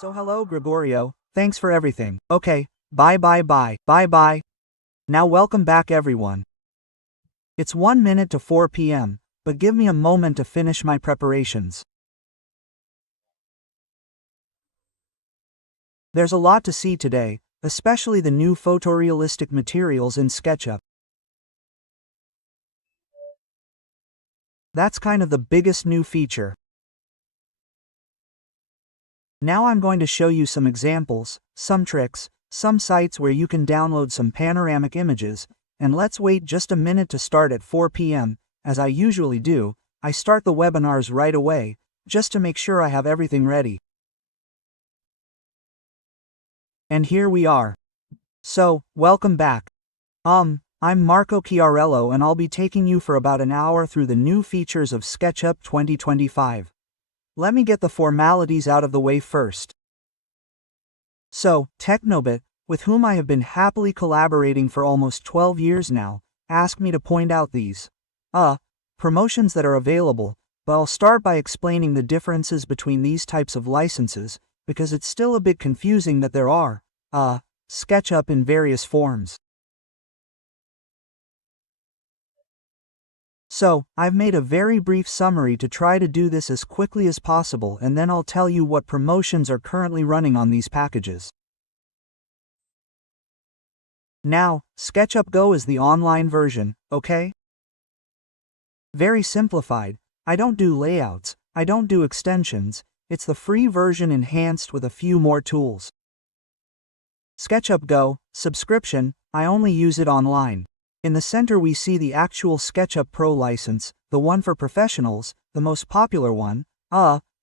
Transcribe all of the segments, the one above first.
So hello Gregorio, thanks for everything. Okay, bye. Now welcome back everyone. It's 1 minute to 4 p.m., but give me a moment to finish my preparations. There's a lot to see today, especially the new photorealistic materials in SketchUp. That's kind of the biggest new feature. Now I'm going to show you some examples, some tricks, some sites where you can download some panoramic images, and let's wait just a minute to start at 4 p.m., as I usually do. I start the webinars right away, just to make sure I have everything ready. And here we are. So, welcome back. I'm Marco Chiarello and I'll be taking you for about an hour through the new features of SketchUp 2025. Let me get the formalities out of the way first. So, Technobit, with whom I have been happily collaborating for almost 12 years now, asked me to point out these promotions that are available, but I'll start by explaining the differences between these types of licenses, because it's still a bit confusing that there are SketchUp in various forms. So, I've made a very brief summary to try to do this as quickly as possible, and then I'll tell you what promotions are currently running on these packages. Now, SketchUp Go is the online version, okay? Very simplified. I don't do layouts, I don't do extensions, it's the free version enhanced with a few more tools. SketchUp Go, subscription, I only use it online. In the center we see the actual SketchUp Pro license, the one for professionals, the most popular one,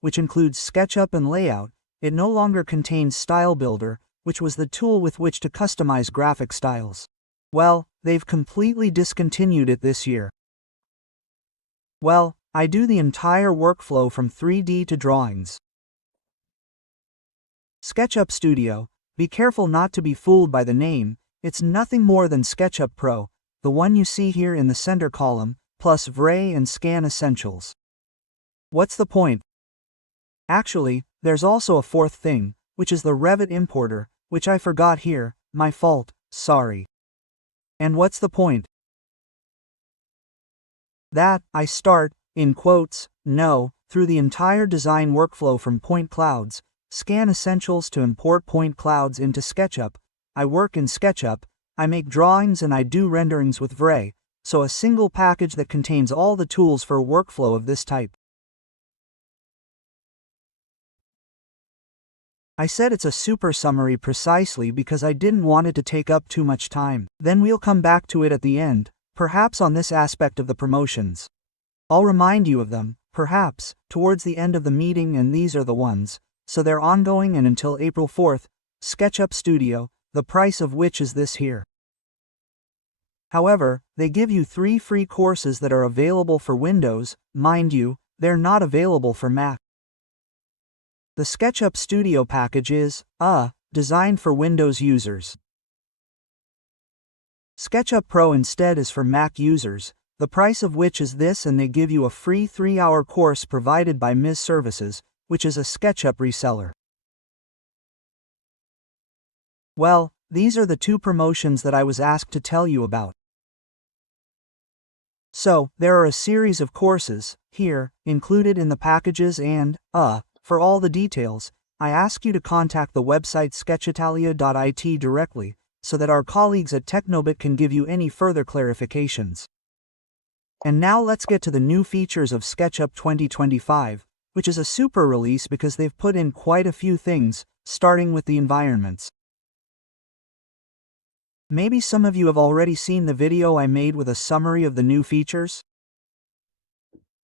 which includes SketchUp and Layout. It no longer contains Style Builder, which was the tool with which to customize graphic styles. Well, they've completely discontinued it this year. Well, I do the entire workflow from 3D to drawings. SketchUp Studio, be careful not to be fooled by the name, it's nothing more than SketchUp Pro, the one you see here in the center column, plus Vray and Scan Essentials. What's the point? Actually, there's also a fourth thing, which is the Revit importer, which I forgot here, my fault, sorry. And what's the point? That I start, in quotes, through the entire design workflow from point clouds, Scan Essentials to import point clouds into SketchUp. I work in SketchUp, I make drawings and I do renderings with Vray, so a single package that contains all the tools for a workflow of this type. I said it's a super summary precisely because I didn't want it to take up too much time. Then we'll come back to it at the end, perhaps on this aspect of the promotions. I'll remind you of them, perhaps, towards the end of the meeting, and these are the ones, so they're ongoing and until April 4th, SketchUp Studio, the price of which is this here. However, they give you 3 free courses that are available for Windows, mind you, they're not available for Mac. The SketchUp Studio package is, designed for Windows users. SketchUp Pro instead is for Mac users, the price of which is this, and they give you a free 3-hour course provided by Ms. Services, which is a SketchUp reseller. Well, these are the 2 promotions that I was asked to tell you about. So, there are a series of courses, here, included in the packages, and, for all the details, I ask you to contact the website sketchitalia.it directly, so that our colleagues at Technobit can give you any further clarifications. And now let's get to the new features of SketchUp 2025, which is a super release because they've put in quite a few things, starting with the environments. Maybe some of you have already seen the video I made with a summary of the new features?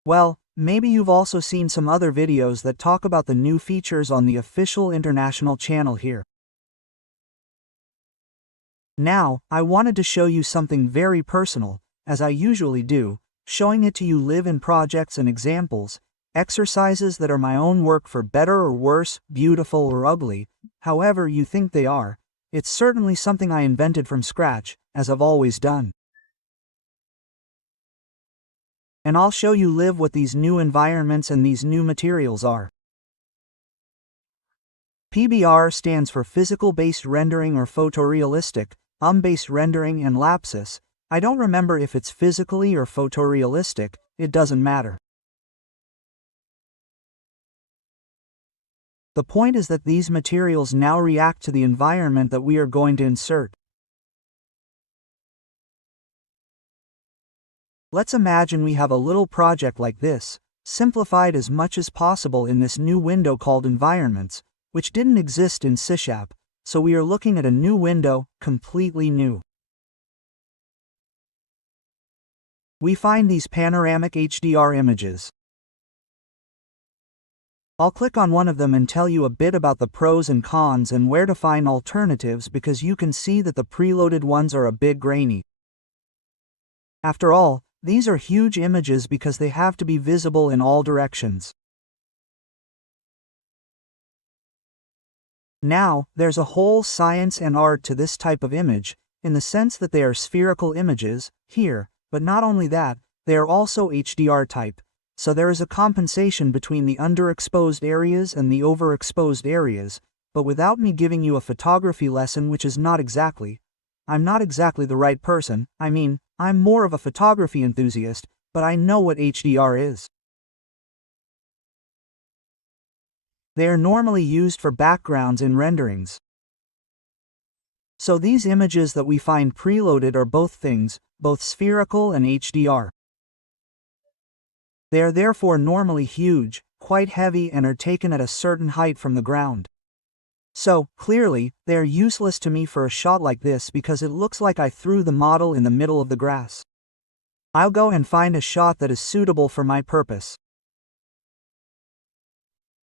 Well, maybe you've also seen some other videos that talk about the new features on the official international channel here. Now, I wanted to show you something very personal, as I usually do, showing it to you live in projects and examples, exercises that are my own work for better or worse, beautiful or ugly, however you think they are. It's certainly something I invented from scratch, as I've always done. And I'll show you live what these new environments and these new materials are. PBR stands for physical-based rendering or photorealistic, based rendering and lapsus. I don't remember if it's physically or photorealistic, it doesn't matter. The point is that these materials now react to the environment that we are going to insert. Let's imagine we have a little project like this, simplified as much as possible in this new window called Environments, which didn't exist in SketchUp, so we are looking at a new window, completely new. We find these panoramic HDR images. I'll click on one of them and tell you a bit about the pros and cons and where to find alternatives, because you can see that the preloaded ones are a bit grainy. After all, these are huge images because they have to be visible in all directions. Now, there's a whole science and art to this type of image, in the sense that they are spherical images, here, but not only that, they are also HDR type, so there is a compensation between the underexposed areas and the overexposed areas, but without me giving you a photography lesson, which is not exactly. I'm not exactly the right person, I mean, I'm more of a photography enthusiast, but I know what HDR is. They are normally used for backgrounds in renderings. So these images that we find preloaded are both things, both spherical and HDR. They are therefore normally huge, quite heavy, and are taken at a certain height from the ground. So, clearly, they are useless to me for a shot like this because it looks like I threw the model in the middle of the grass. I'll go and find a shot that is suitable for my purpose.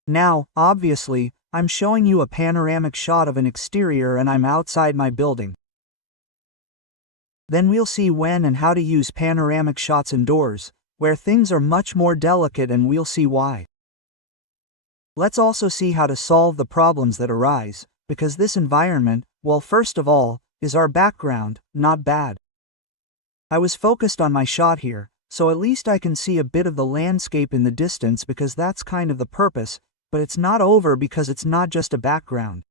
Now, obviously, I'm showing you a panoramic shot of an exterior and I'm outside my building. Then we'll see when and how to use panoramic shots indoors, where things are much more delicate, and we'll see why. Let's also see how to solve the problems that arise, because this environment, well, first of all, is our background, not bad. I was focused on my shot here, so at least I can see a bit of the landscape in the distance because that's kind of the purpose, but it's not over because it's not just a background.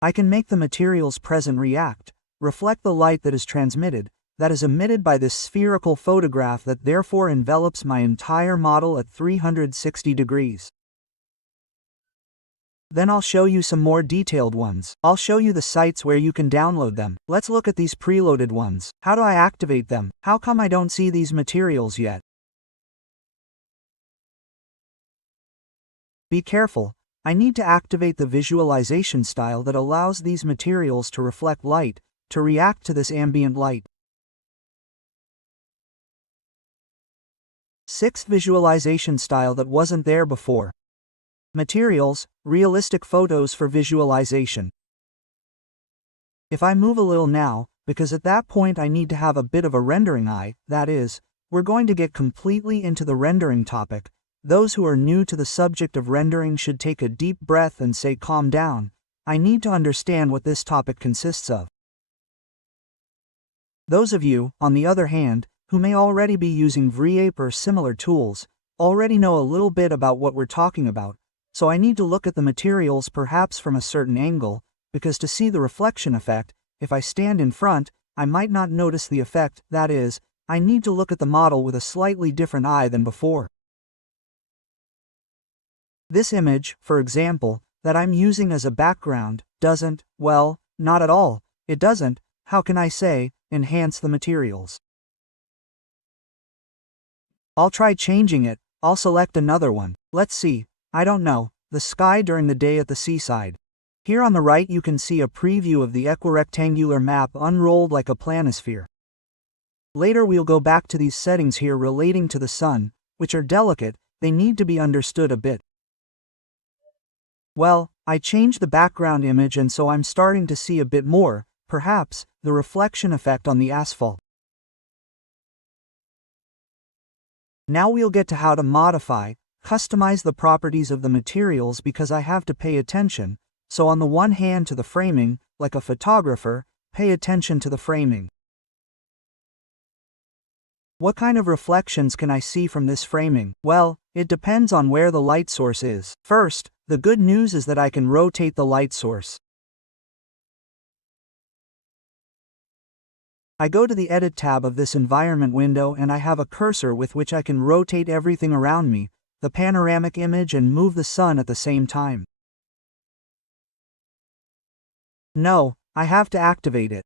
I can make the materials present react, reflect the light that is transmitted, that is emitted by this spherical photograph that therefore envelops my entire model at 360 degrees. Then I'll show you some more detailed ones. I'll show you the sites where you can download them. Let's look at these preloaded ones. How do I activate them? How come I don't see these materials yet? Be careful, I need to activate the visualization style that allows these materials to reflect light, to react to this ambient light. 6th visualization style that wasn't there before. Materials, realistic photos for visualization. If I move a little now, because at that point I need to have a bit of a rendering eye, that is, we're going to get completely into the rendering topic. Those who are new to the subject of rendering should take a deep breath and say, calm down, I need to understand what this topic consists of. Those of you, on the other hand, who may already be using VREAPE or similar tools, already know a little bit about what we're talking about, so I need to look at the materials perhaps from a certain angle, because to see the reflection effect, if I stand in front, I might not notice the effect, that is, I need to look at the model with a slightly different eye than before. This image, for example, that I'm using as a background, doesn't, well, not at all, it doesn't, how can I say, enhance the materials. I'll try changing it, I'll select another one, let's see, I don't know, the sky during the day at the seaside. Here on the right you can see a preview of the equirectangular map unrolled like a planisphere. Later we'll go back to these settings here relating to the sun, which are delicate, they need to be understood a bit. Well, I changed the background image and so I'm starting to see a bit more, perhaps, the reflection effect on the asphalt. Now we'll get to how to modify, customize the properties of the materials because I have to pay attention, so on the one hand to the framing, like a photographer, pay attention to the framing. What kind of reflections can I see from this framing? Well, it depends on where the light source is. First, the good news is that I can rotate the light source. I go to the Edit tab of this environment window and I have a cursor with which I can rotate everything around me, the panoramic image, and move the sun at the same time. No, I have to activate it.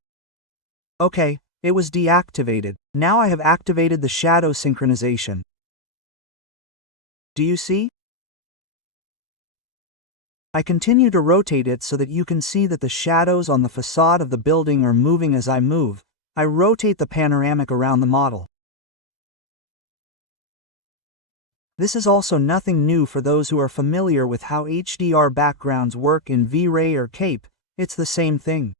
Okay, it was deactivated. Now I have activated the shadow synchronization. Do you see? I continue to rotate it so that you can see that the shadows on the facade of the building are moving as I move. I rotate the panoramic around the model. This is also nothing new for those who are familiar with how HDR backgrounds work in V-Ray or Cape. It's the same thing.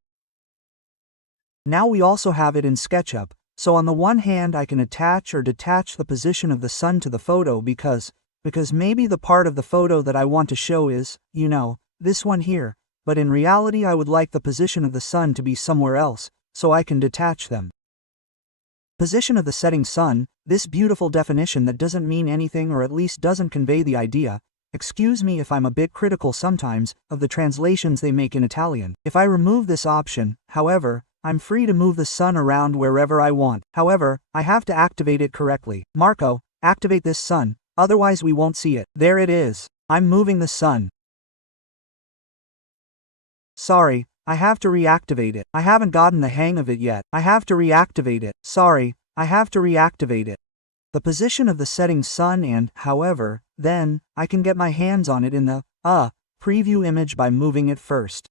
Now we also have it in SketchUp, so on the one hand I can attach or detach the position of the sun to the photo because maybe the part of the photo that I want to show is, this one here, but in reality I would like the position of the sun to be somewhere else, so I can detach them. Position of the setting sun, this beautiful definition that doesn't mean anything, or at least doesn't convey the idea, excuse me if I'm a bit critical sometimes, of the translations they make in Italian. If I remove this option, however, I'm free to move the sun around wherever I want. However, I have to activate it correctly. Marco, activate this sun, otherwise we won't see it. There it is. I'm moving the sun. Sorry, I have to reactivate it. I haven't gotten the hang of it yet. I have to reactivate it. Sorry, I have to reactivate it. The position of the setting sun, and, however, then, I can get my hands on it in the, preview image by moving it first.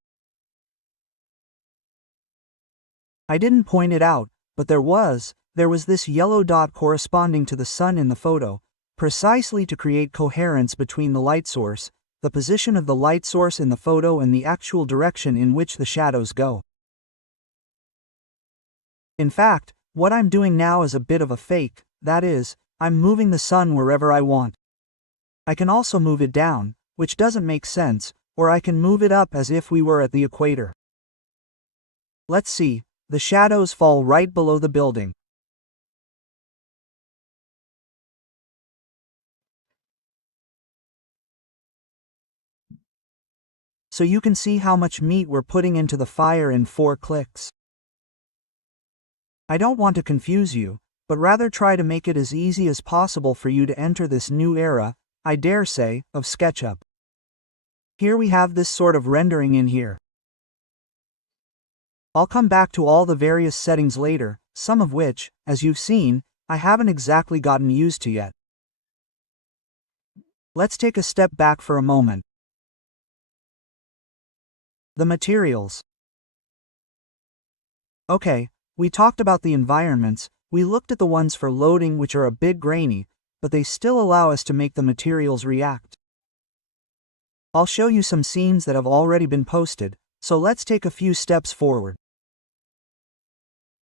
I didn't point it out, but there was this yellow dot corresponding to the sun in the photo, precisely to create coherence between the light source, the position of the light source in the photo, and the actual direction in which the shadows go. In fact, what I'm doing now is a bit of a fake, that is, I'm moving the sun wherever I want. I can also move it down, which doesn't make sense, or I can move it up as if we were at the equator. Let's see, the shadows fall right below the building. So you can see how much meat we're putting into the fire in 4 clicks. I don't want to confuse you, but rather try to make it as easy as possible for you to enter this new era, I dare say, of SketchUp. Here we have this sort of rendering in here. I'll come back to all the various settings later, some of which, as you've seen, I haven't exactly gotten used to yet. Let's take a step back for a moment. The materials. Okay, we talked about the environments, we looked at the ones for loading, which are a bit grainy, but they still allow us to make the materials react. I'll show you some scenes that have already been posted, so let's take a few steps forward.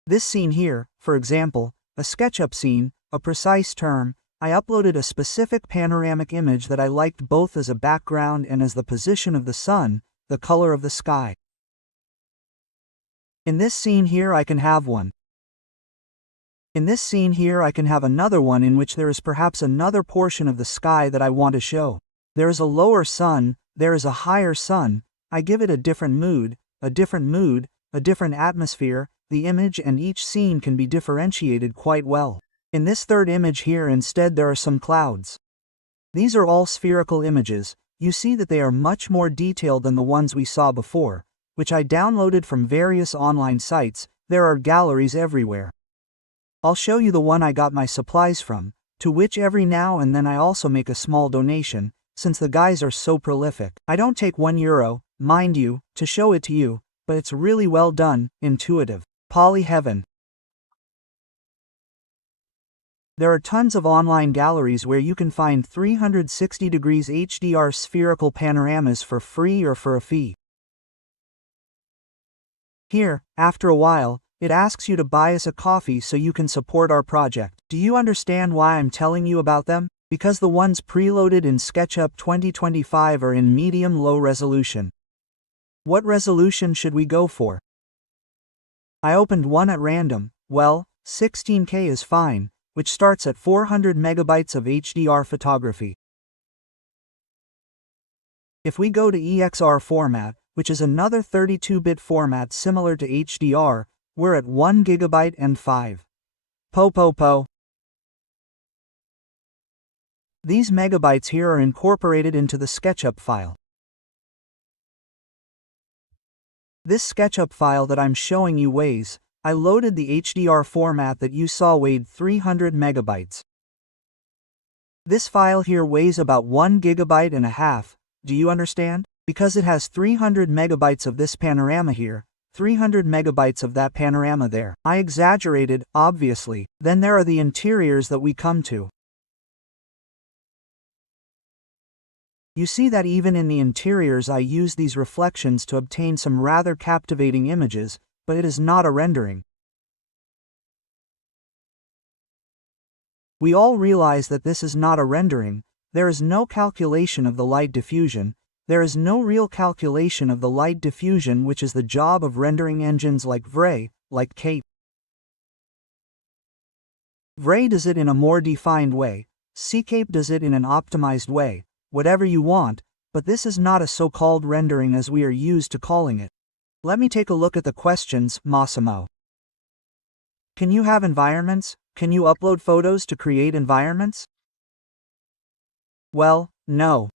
This scene here, for example, a SketchUp scene, a precise term, I uploaded a specific panoramic image that I liked both as a background and as the position of the sun, the color of the sky. In this scene here I can have one. In this scene here I can have another one in which there is perhaps another portion of the sky that I want to show. There is a lower sun, there is a higher sun, I give it a different mood, a different atmosphere. The image and each scene can be differentiated quite well. In this third image here instead there are some clouds. These are all spherical images. You see that they are much more detailed than the ones we saw before, which I downloaded from various online sites. There are galleries everywhere. I'll show you the one I got my supplies from, to which every now and then I also make a small donation, since the guys are so prolific. I don't take €1, mind you, to show it to you, but it's really well done, intuitive. Poly heaven. There are tons of online galleries where you can find 360 degrees HDR spherical panoramas for free or for a fee. Here, after a while, it asks you to buy us a coffee so you can support our project. Do you understand why I'm telling you about them? Because the ones preloaded in SketchUp 2025 are in medium-low resolution. What resolution should we go for? I opened one at random. Well, 16K is fine. which starts at 400 megabytes of HDR photography. If we go to EXR format, which is another 32-bit format similar to HDR, we're at 1 gigabyte and 5. Po. These megabytes here are incorporated into the SketchUp file. This SketchUp file that I'm showing you weighs, I loaded the HDR format that you saw weighed 300 megabytes. This file here weighs about 1 gigabyte and a half, do you understand? Because it has 300 megabytes of this panorama here, 300 megabytes of that panorama there. I exaggerated, obviously. Then there are the interiors that we come to. You see that even in the interiors I use these reflections to obtain some rather captivating images, but it is not a rendering. We all realize that this is not a rendering. There is no calculation of the light diffusion. There is no real calculation of the light diffusion, which is the job of rendering engines like Vray, like Cape. Vray does it in a more defined way. Cape does it in an optimized way. Whatever you want, but this is not a so-called rendering as we are used to calling it. Let me take a look at the questions, Massimo. Can you have environments? Can you upload photos to create environments? Well, no.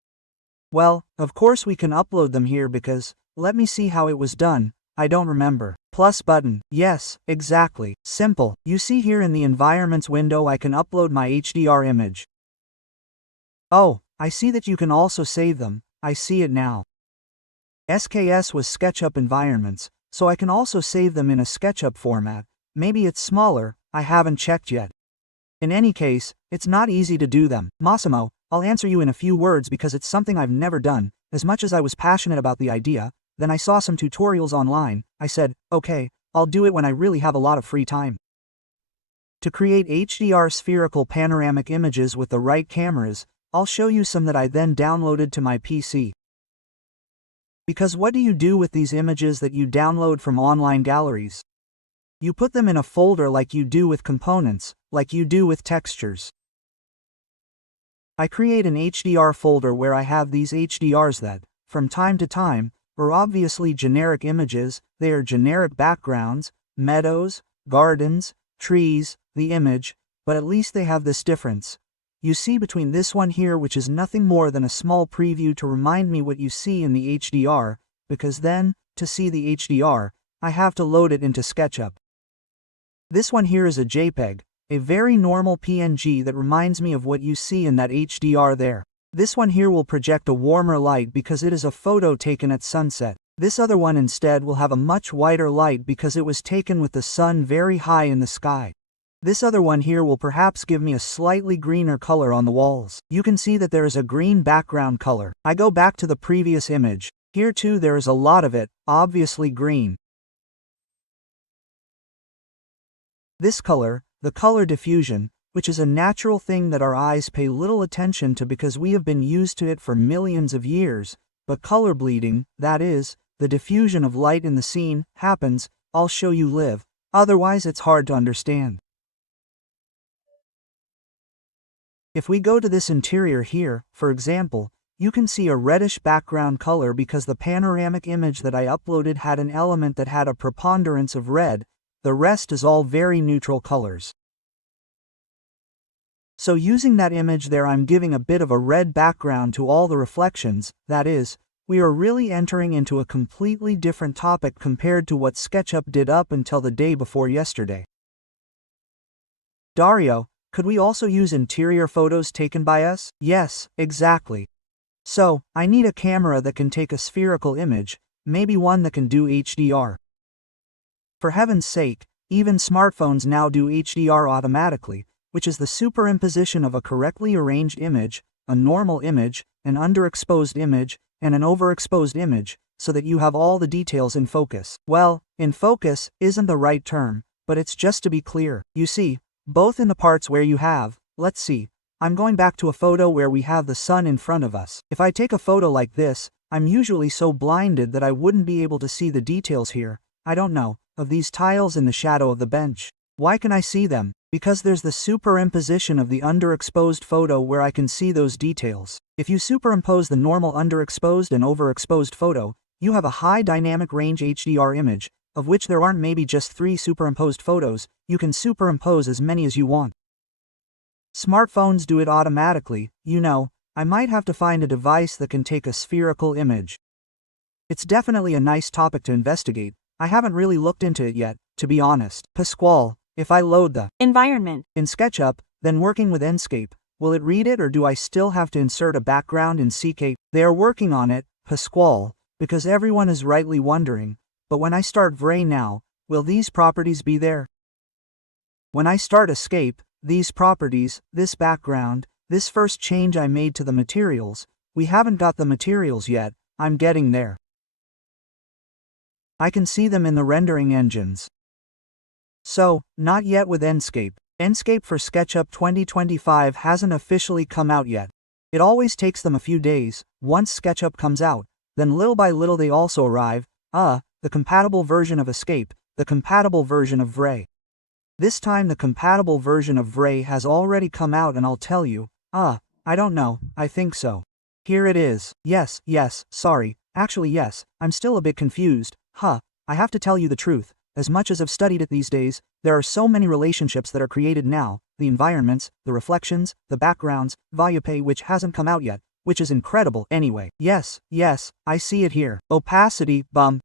Well, of course we can upload them here because, let me see how it was done, I don't remember. Plus button, yes, exactly, simple. You see here in the environments window I can upload my HDR image. Oh, I see that you can also save them, I see it now. SKS was SketchUp environments, so I can also save them in a SketchUp format. Maybe it's smaller, I haven't checked yet. In any case, it's not easy to do them. Massimo, I'll answer you in a few words because it's something I've never done. As much as I was passionate about the idea, then I saw some tutorials online, I said, okay, I'll do it when I really have a lot of free time. To create HDR spherical panoramic images with the right cameras, I'll show you some that I then downloaded to my PC. Because what do you do with these images that you download from online galleries? You put them in a folder like you do with components, like you do with textures. I create an HDR folder where I have these HDRs that, from time to time, are obviously generic images. They are generic backgrounds, meadows, gardens, trees, the image, but at least they have this difference. You see between this one here, which is nothing more than a small preview to remind me what you see in the HDR, because then, to see the HDR, I have to load it into SketchUp. This one here is a JPEG, a very normal PNG that reminds me of what you see in that HDR there. This one here will project a warmer light because it is a photo taken at sunset. This other one instead will have a much whiter light because it was taken with the sun very high in the sky. This other one here will perhaps give me a slightly greener color on the walls. You can see that there is a green background color. I go back to the previous image. Here too there is a lot of it, obviously green. This color, the color diffusion, which is a natural thing that our eyes pay little attention to because we have been used to it for millions of years, but color bleeding, that is, the diffusion of light in the scene, happens. I'll show you live, otherwise it's hard to understand. If we go to this interior here, for example, you can see a reddish background color because the panoramic image that I uploaded had an element that had a preponderance of red. The rest is all very neutral colors. So using that image there I'm giving a bit of a red background to all the reflections, that is, we are really entering into a completely different topic compared to what SketchUp did up until the day before yesterday. Dario, could we also use interior photos taken by us? Yes, exactly. So, I need a camera that can take a spherical image, maybe one that can do HDR. For heaven's sake, even smartphones now do HDR automatically, which is the superimposition of a correctly arranged image, a normal image, an underexposed image, and an overexposed image, so that you have all the details in focus. Well, in focus isn't the right term, but it's just to be clear. You see, both in the parts where you have, let's see, I'm going back to a photo where we have the sun in front of us. If I take a photo like this, I'm usually so blinded that I wouldn't be able to see the details here, I don't know, of these tiles in the shadow of the bench. Why can I see them? Because there's the superimposition of the underexposed photo where I can see those details. If you superimpose the normal underexposed and overexposed photo, you have a high dynamic range HDR image, of which there aren't maybe just 3 superimposed photos. You can superimpose as many as you want. Smartphones do it automatically, you know. I might have to find a device that can take a spherical image. It's definitely a nice topic to investigate. I haven't really looked into it yet, to be honest. Pasquale, if I load the environment in SketchUp, then working with Enscape, will it read it or do I still have to insert a background in CK? They are working on it, Pasquale, because everyone is rightly wondering, but when I start Vray now, will these properties be there? When I start Escape, these properties, this background, this first change I made to the materials, we haven't got the materials yet, I'm getting there. I can see them in the rendering engines. So, not yet with Enscape. Enscape for SketchUp 2025 hasn't officially come out yet. It always takes them a few days. Once SketchUp comes out, then little by little they also arrive. The compatible version of Escape, the compatible version of Vray. This time the compatible version of Vray has already come out and I'll tell you, I don't know, I think so. Here it is. Yes, sorry, actually yes, I'm still a bit confused. I have to tell you the truth. As much as I've studied it these days, there are so many relationships that are created now, the environments, the reflections, the backgrounds, Volume which hasn't come out yet, which is incredible anyway. Yes, I see it here. Opacity, bum.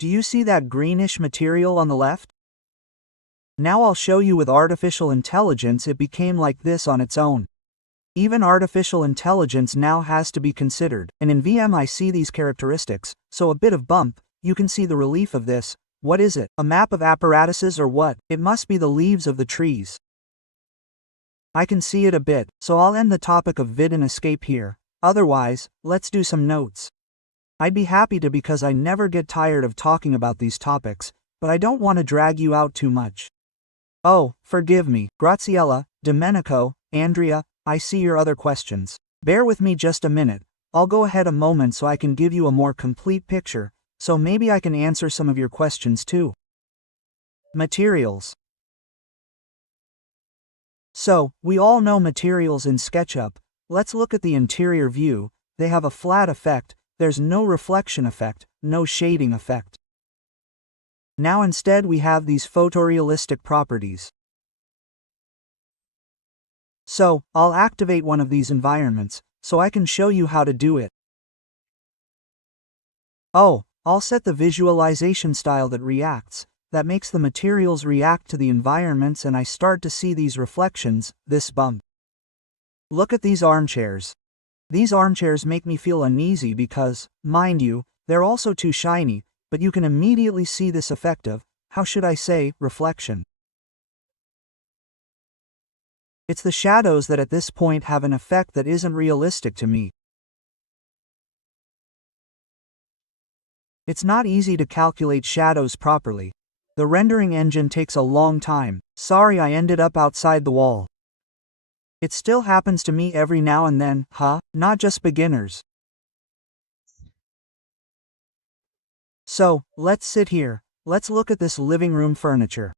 Do you see that greenish material on the left? Now I'll show you with artificial intelligence it became like this on its own. Even artificial intelligence now has to be considered, and in VM I see these characteristics, so a bit of bump, you can see the relief of this. What is it? A map of apparatuses or what? It must be the leaves of the trees. I can see it a bit, so I'll end the topic of vid and escape here. Otherwise, let's do some notes. I'd be happy to because I never get tired of talking about these topics, but I don't want to drag you out too much. Oh, forgive me, Graziella, Domenico, Andrea, I see your other questions. Bear with me just a minute, I'll go ahead a moment so I can give you a more complete picture, so maybe I can answer some of your questions too. Materials. So, we all know materials in SketchUp. Let's look at the interior view. They have a flat effect, there's no reflection effect, no shading effect. Now instead we have these photorealistic properties. So, I'll activate one of these environments, so I can show you how to do it. I'll set the visualization style that reacts, that makes the materials react to the environments and I start to see these reflections, this bump. Look at these armchairs. These armchairs make me feel uneasy because, mind you, they're also too shiny, but you can immediately see this effect of, how should I say, reflection. It's the shadows that at this point have an effect that isn't realistic to me. It's not easy to calculate shadows properly. The rendering engine takes a long time. Sorry I ended up outside the wall. It still happens to me every now and then, not just beginners. So, let's sit here. Let's look at this living room furniture.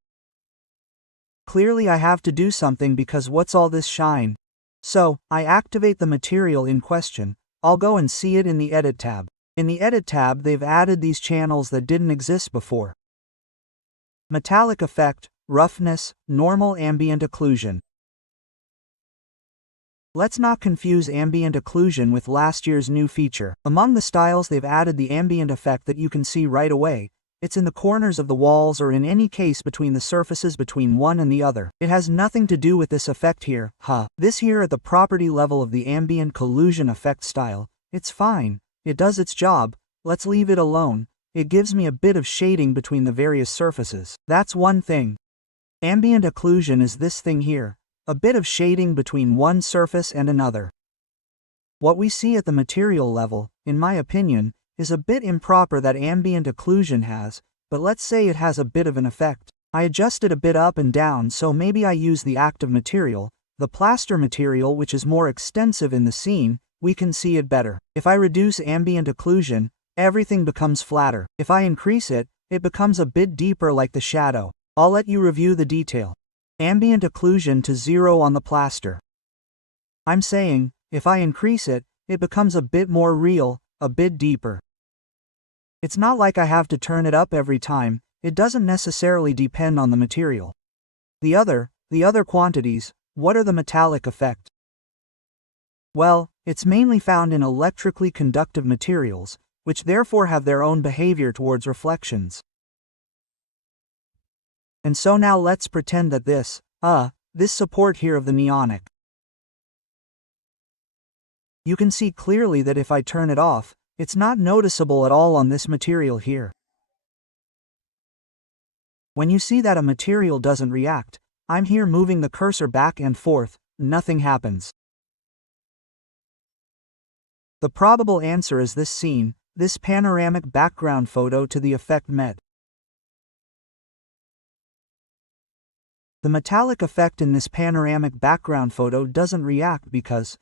Clearly I have to do something because what's all this shine? So, I activate the material in question. I'll go and see it in the Edit tab. In the Edit tab they've added these channels that didn't exist before. Metallic effect, roughness, normal ambient occlusion. Let's not confuse ambient occlusion with last year's new feature. Among the styles they've added the ambient effect that you can see right away. It's in the corners of the walls or in any case between the surfaces between one and the other. It has nothing to do with this effect here, This here at the property level of the ambient collusion effect style. It's fine. It does its job. Let's leave it alone. It gives me a bit of shading between the various surfaces. That's one thing. Ambient occlusion is this thing here. A bit of shading between one surface and another. What we see at the material level, in my opinion, is a bit improper that ambient occlusion has, but let's say it has a bit of an effect. I adjust it a bit up and down so maybe I use the active material, the plaster material which is more extensive in the scene, we can see it better. If I reduce ambient occlusion, everything becomes flatter. If I increase it, it becomes a bit deeper like the shadow. I'll let you review the detail. Ambient occlusion to 0 on the plaster. I'm saying, if I increase it, it becomes a bit more real, a bit deeper. It's not like I have to turn it up every time, it doesn't necessarily depend on the material. The other quantities, what are the metallic effect? Well, it's mainly found in electrically conductive materials, which therefore have their own behavior towards reflections. And so now let's pretend that this support here of the neonic. You can see clearly that if I turn it off, it's not noticeable at all on this material here. When you see that a material doesn't react, I'm here moving the cursor back and forth, nothing happens. The probable answer is this scene, this panoramic background photo to the effect met. The metallic effect in this panoramic background photo doesn't react because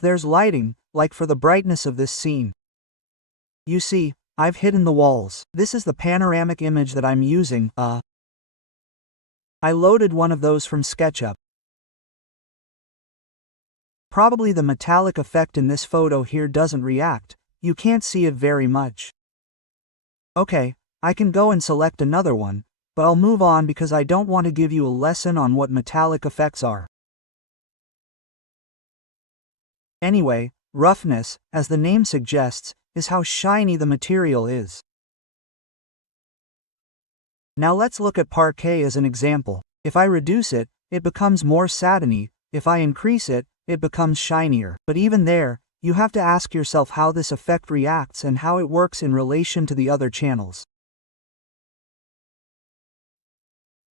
there's lighting, like for the brightness of this scene. You see, I've hidden the walls. This is the panoramic image that I'm using. I loaded one of those from SketchUp. Probably the metallic effect in this photo here doesn't react, you can't see it very much. Okay, I can go and select another one, but I'll move on because I don't want to give you a lesson on what metallic effects are. Anyway, roughness, as the name suggests, is how shiny the material is. Now let's look at parquet as an example. If I reduce it, it becomes more satiny, if I increase it, it becomes shinier. But even there, you have to ask yourself how this effect reacts and how it works in relation to the other channels.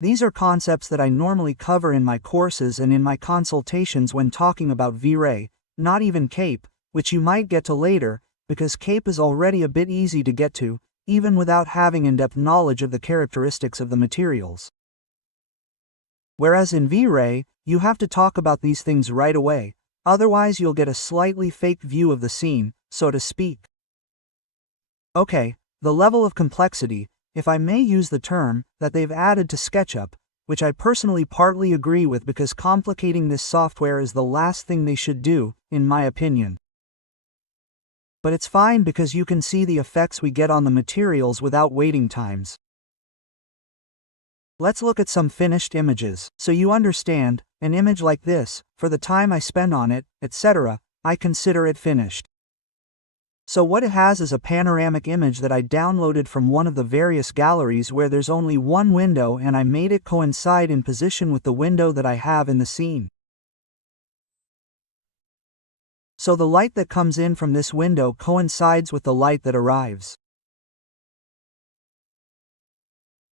These are concepts that I normally cover in my courses and in my consultations when talking about V-Ray, not even Cape, which you might get to later, because Cape is already a bit easy to get to, even without having in-depth knowledge of the characteristics of the materials. Whereas in V-Ray, you have to talk about these things right away, otherwise you'll get a slightly fake view of the scene, so to speak. Okay, the level of complexity, if I may use the term, that they've added to SketchUp, which I personally partly agree with because complicating this software is the last thing they should do, in my opinion. But it's fine because you can see the effects we get on the materials without waiting times. Let's look at some finished images, so you understand, an image like this, for the time I spend on it, etc., I consider it finished. So what it has is a panoramic image that I downloaded from one of the various galleries where there's only one window and I made it coincide in position with the window that I have in the scene. So the light that comes in from this window coincides with the light that arrives.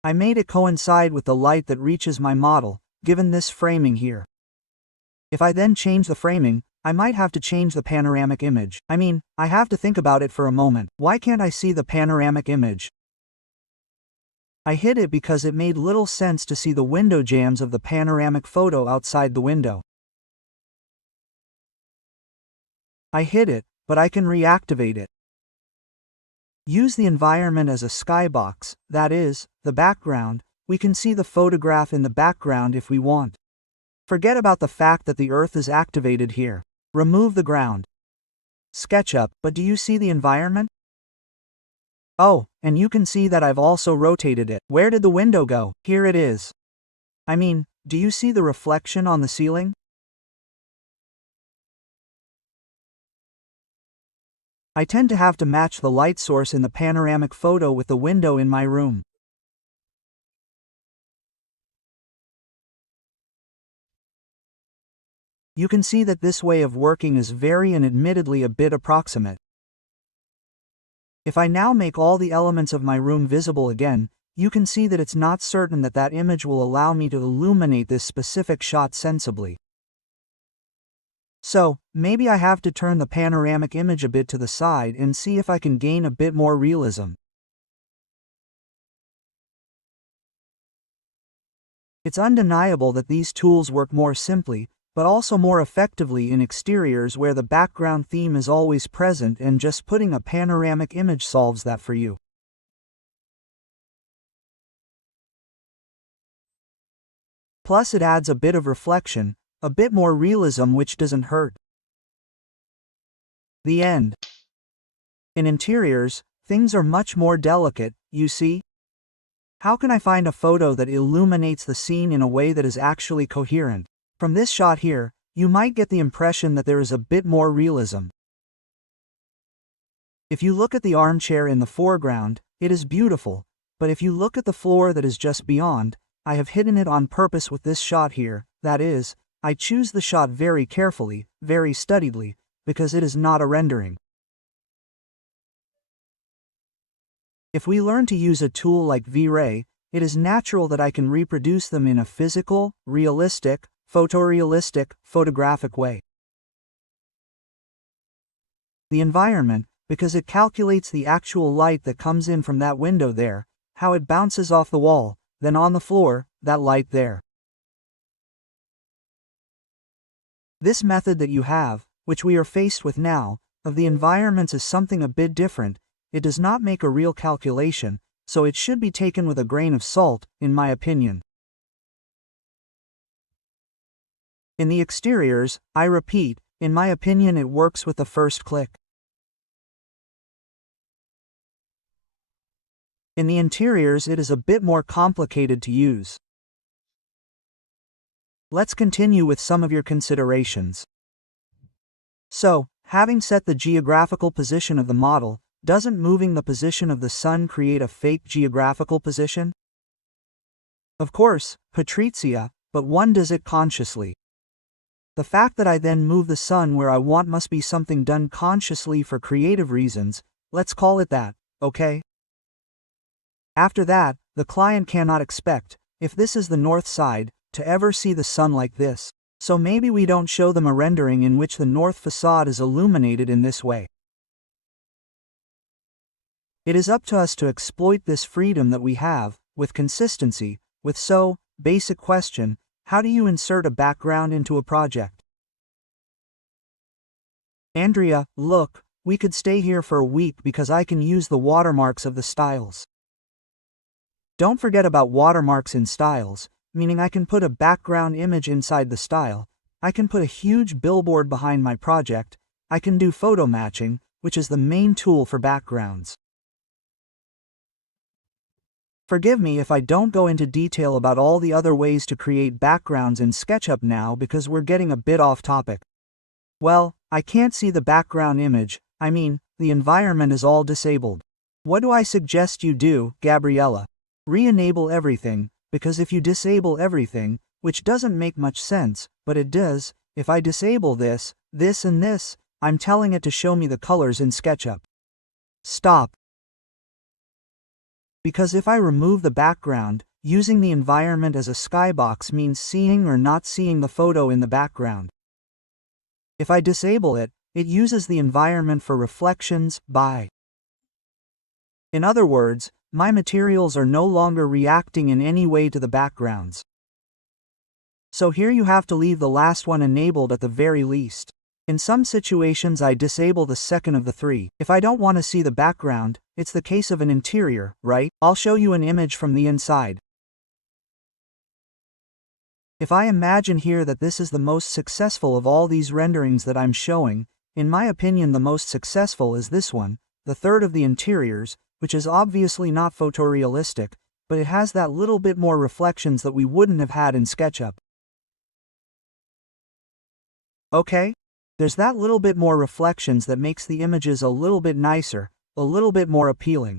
I made it coincide with the light that reaches my model, given this framing here. If I then change the framing, I might have to change the panoramic image. I mean, I have to think about it for a moment. Why can't I see the panoramic image? I hid it because it made little sense to see the window jambs of the panoramic photo outside the window. I hid it, but I can reactivate it. Use the environment as a skybox, that is, the background. We can see the photograph in the background if we want. Forget about the fact that the earth is activated here. Remove the ground. SketchUp, but do you see the environment? Oh, and you can see that I've also rotated it. Where did the window go? Here it is. I mean, do you see the reflection on the ceiling? I tend to have to match the light source in the panoramic photo with the window in my room. You can see that this way of working is very and admittedly a bit approximate. If I now make all the elements of my room visible again, you can see that it's not certain that that image will allow me to illuminate this specific shot sensibly. So, maybe I have to turn the panoramic image a bit to the side and see if I can gain a bit more realism. It's undeniable that these tools work more simply, but also more effectively in exteriors where the background theme is always present and just putting a panoramic image solves that for you. Plus it adds a bit of reflection, a bit more realism which doesn't hurt. The end. In interiors, things are much more delicate, you see? How can I find a photo that illuminates the scene in a way that is actually coherent? From this shot here, you might get the impression that there is a bit more realism. If you look at the armchair in the foreground, it is beautiful, but if you look at the floor that is just beyond, I have hidden it on purpose with this shot here, that is, I choose the shot very carefully, very studiedly, because it is not a rendering. If we learn to use a tool like V-Ray, it is natural that I can reproduce them in a physical, realistic, photorealistic, photographic way. The environment, because it calculates the actual light that comes in from that window there, how it bounces off the wall, then on the floor, that light there. This method that you have, which we are faced with now, of the environments is something a bit different. It does not make a real calculation, so it should be taken with a grain of salt, in my opinion. In the exteriors, I repeat, in my opinion it works with the first click. In the interiors it is a bit more complicated to use. Let's continue with some of your considerations. So, having set the geographical position of the model, doesn't moving the position of the sun create a fake geographical position? Of course, Patrizia, but one does it consciously. The fact that I then move the sun where I want must be something done consciously for creative reasons, let's call it that, okay? After that, the client cannot expect, if this is the north side, to ever see the sun like this, so maybe we don't show them a rendering in which the north facade is illuminated in this way. It is up to us to exploit this freedom that we have, with consistency, with so, basic question, how do you insert a background into a project? Andrea, look, we could stay here for a week because I can use the watermarks of the styles. Don't forget about watermarks in styles, meaning I can put a background image inside the style, I can put a huge billboard behind my project, I can do photo matching, which is the main tool for backgrounds. Forgive me if I don't go into detail about all the other ways to create backgrounds in SketchUp now because we're getting a bit off topic. Well, I can't see the background image, I mean, the environment is all disabled. What do I suggest you do, Gabriella? Re-enable everything, because if you disable everything, which doesn't make much sense, but it does, if I disable this, this and this, I'm telling it to show me the colors in SketchUp. Stop. Because if I remove the background, using the environment as a skybox means seeing or not seeing the photo in the background. If I disable it, it uses the environment for reflections, by. In other words, my materials are no longer reacting in any way to the backgrounds. So here you have to leave the last one enabled at the very least. In some situations I disable the second of the three. If I don't want to see the background, it's the case of an interior, right? I'll show you an image from the inside. If I imagine here that this is the most successful of all these renderings that I'm showing, in my opinion the most successful is this one, the third of the interiors, which is obviously not photorealistic, but it has that little bit more reflections that we wouldn't have had in SketchUp. Okay? There's that little bit more reflections that makes the images a little bit nicer, a little bit more appealing.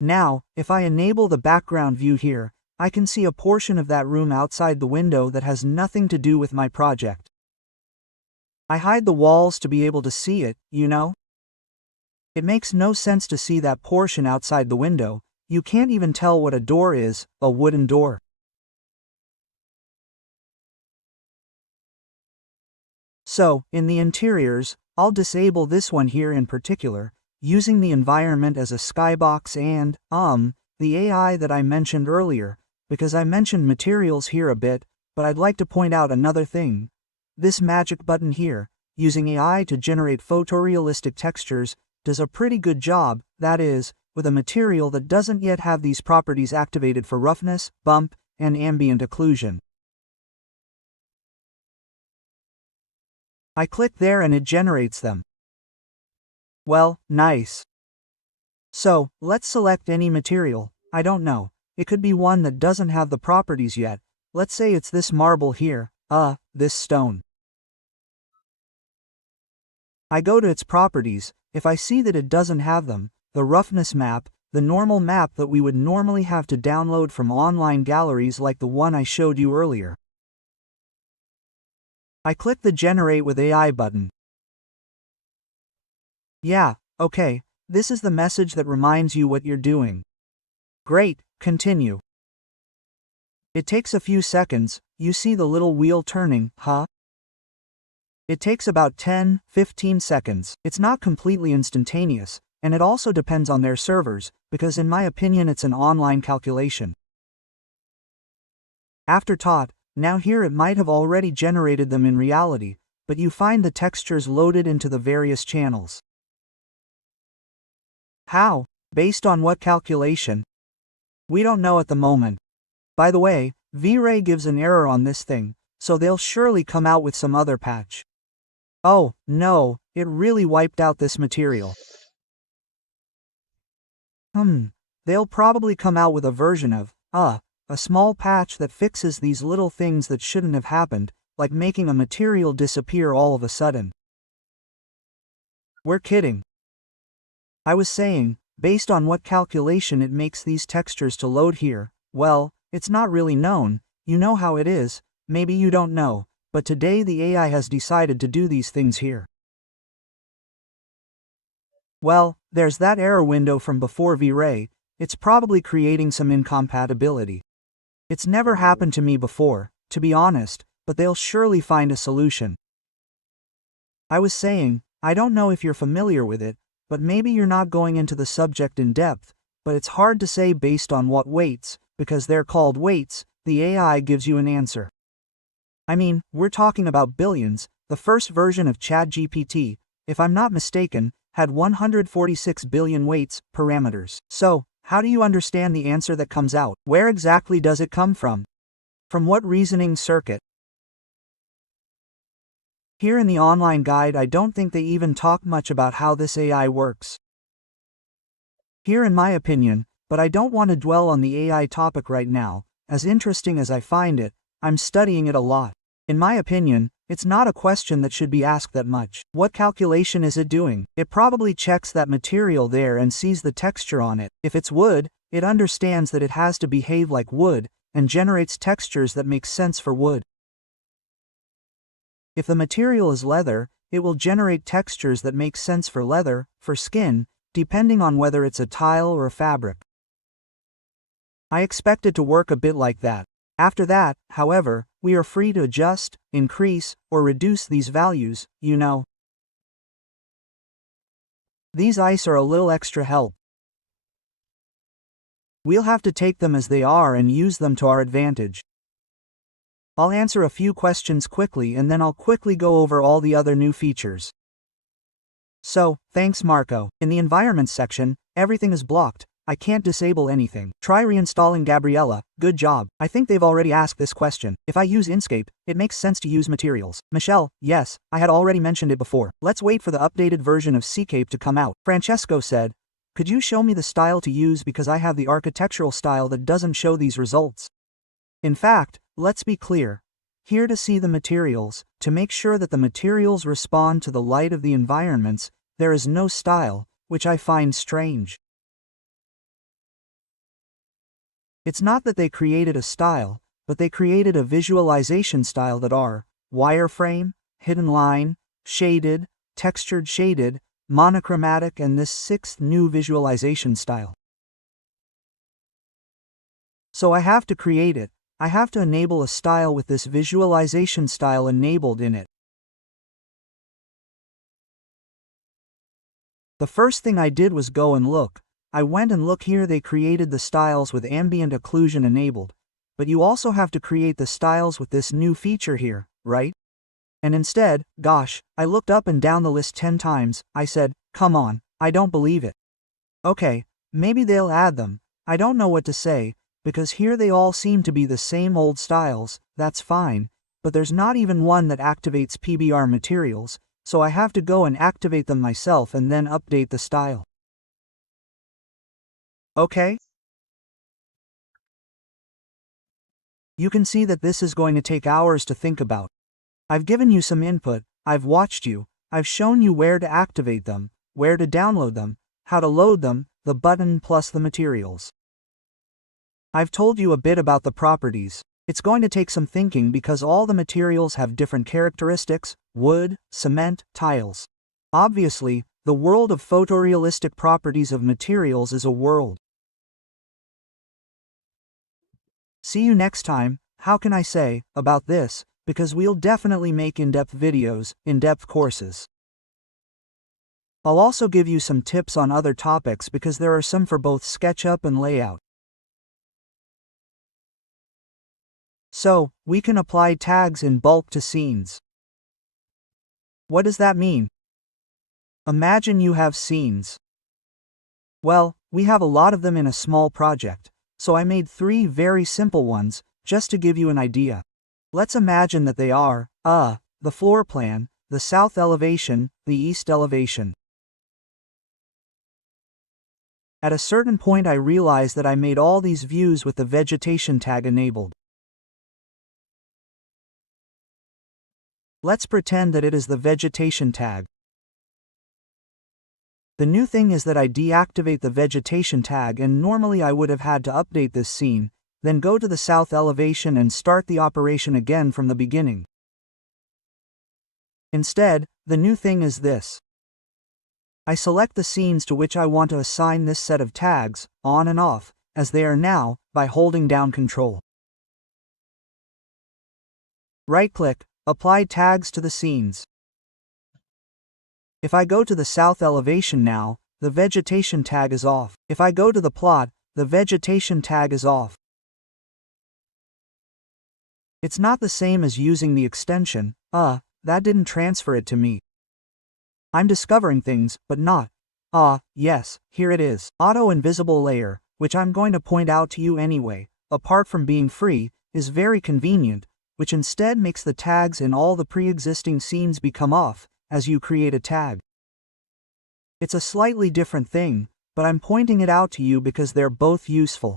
Now, if I enable the background view here, I can see a portion of that room outside the window that has nothing to do with my project. I hide the walls to be able to see it, you know? It makes no sense to see that portion outside the window, you can't even tell what a door is, a wooden door. So, in the interiors, I'll disable this one here in particular, using the environment as a skybox and, the AI that I mentioned earlier, because I mentioned materials here a bit, but I'd like to point out another thing. This magic button here, using AI to generate photorealistic textures, does a pretty good job, that is, with a material that doesn't yet have these properties activated for roughness, bump, and ambient occlusion. I click there and it generates them. Well, nice. So, let's select any material. I don't know. It could be one that doesn't have the properties yet. Let's say it's this marble here, this stone. I go to its properties. If I see that it doesn't have them, the roughness map, the normal map that we would normally have to download from online galleries like the one I showed you earlier. I click the Generate with AI button. Yeah, okay, this is the message that reminds you what you're doing. Great, continue. It takes a few seconds. You see the little wheel turning, huh? It takes about 10-15 seconds. It's not completely instantaneous, and it also depends on their servers, because in my opinion it's an online calculation. After taught, now here it might have already generated them in reality, but you find the textures loaded into the various channels. How? Based on what calculation? We don't know at the moment. By the way, V-Ray gives an error on this thing, so they'll surely come out with some other patch. Oh, no, it really wiped out this material. They'll probably come out with a version of, a small patch that fixes these little things that shouldn't have happened, like making a material disappear all of a sudden. We're kidding. I was saying, based on what calculation it makes these textures to load here, well, it's not really known. You know how it is, maybe you don't know, but today the AI has decided to do these things here. Well, there's that error window from before V-Ray. It's probably creating some incompatibility. It's never happened to me before, to be honest, but they'll surely find a solution. I was saying, I don't know if you're familiar with it, but maybe you're not going into the subject in depth, but it's hard to say based on what weights, because they're called weights, the AI gives you an answer. I mean, we're talking about billions. The first version of ChatGPT, if I'm not mistaken, had 146 billion weights, parameters. So, how do you understand the answer that comes out? Where exactly does it come from? From what reasoning circuit? Here in the online guide I don't think they even talk much about how this AI works. Here in my opinion, but I don't want to dwell on the AI topic right now, as interesting as I find it, I'm studying it a lot. In my opinion, it's not a question that should be asked that much. What calculation is it doing? It probably checks that material there and sees the texture on it. If it's wood, it understands that it has to behave like wood, and generates textures that make sense for wood. If the material is leather, it will generate textures that make sense for leather, for skin, depending on whether it's a tile or a fabric. I expect it to work a bit like that. After that, however, we are free to adjust, increase, or reduce these values, you know. These ice are a little extra help. We'll have to take them as they are and use them to our advantage. I'll answer a few questions quickly and then I'll quickly go over all the other new features. So, thanks Marco. In the environments section, everything is blocked. I can't disable anything. Try reinstalling Gabriella. Good job. I think they've already asked this question. If I use Inkscape, it makes sense to use materials. Michelle, yes, I had already mentioned it before. Let's wait for the updated version of Seacape to come out. Francesco said, could you show me the style to use because I have the architectural style that doesn't show these results? In fact, let's be clear. Here to see the materials, to make sure that the materials respond to the light of the environments, there is no style, which I find strange. It's not that they created a style, but they created a visualization style that are wireframe, hidden line, shaded, textured shaded, monochromatic, and this sixth new visualization style. So I have to create it. I have to enable a style with this visualization style enabled in it. The first thing I did was go and look. I went and look here, they created the styles with ambient occlusion enabled, but you also have to create the styles with this new feature here, right? And instead, gosh, I looked up and down the list 10 times, I said, come on, I don't believe it. Okay, maybe they'll add them, I don't know what to say, because here they all seem to be the same old styles. That's fine, but there's not even one that activates PBR materials, so I have to go and activate them myself and then update the style. Okay? You can see that this is going to take hours to think about. I've given you some input, I've watched you, I've shown you where to activate them, where to download them, how to load them, the button plus the materials. I've told you a bit about the properties. It's going to take some thinking because all the materials have different characteristics: wood, cement, tiles. Obviously, the world of photorealistic properties of materials is a world. See you next time, how can I say, about this, because we'll definitely make in-depth videos, in-depth courses. I'll also give you some tips on other topics because there are some for both SketchUp and layout. So, we can apply tags in bulk to scenes. What does that mean? Imagine you have scenes. Well, we have a lot of them in a small project, so I made 3 very simple ones, just to give you an idea. Let's imagine that they are, the floor plan, the south elevation, the east elevation. At a certain point I realized that I made all these views with the vegetation tag enabled. Let's pretend that it is the vegetation tag. The new thing is that I deactivate the vegetation tag, and normally I would have had to update this scene, then go to the south elevation and start the operation again from the beginning. Instead, the new thing is this. I select the scenes to which I want to assign this set of tags, on and off, as they are now, by holding down Ctrl. Right-click, apply tags to the scenes. If I go to the south elevation now, the vegetation tag is off. If I go to the plot, the vegetation tag is off. It's not the same as using the extension, that didn't transfer it to me. I'm discovering things, but not. Yes, here it is. Auto invisible layer, which I'm going to point out to you anyway, apart from being free, is very convenient, which instead makes the tags in all the pre-existing scenes become off, as you create a tag. It's a slightly different thing, but I'm pointing it out to you because they're both useful.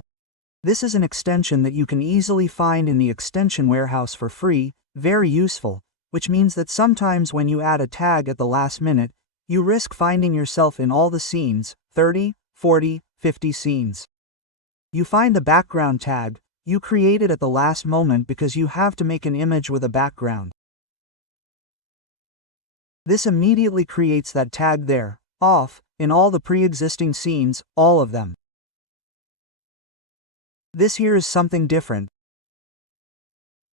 This is an extension that you can easily find in the extension warehouse for free, very useful, which means that sometimes when you add a tag at the last minute, you risk finding yourself in all the scenes, 30, 40, 50 scenes. You find the background tag, you create it at the last moment because you have to make an image with a background. This immediately creates that tag there, off, in all the pre-existing scenes, all of them. This here is something different.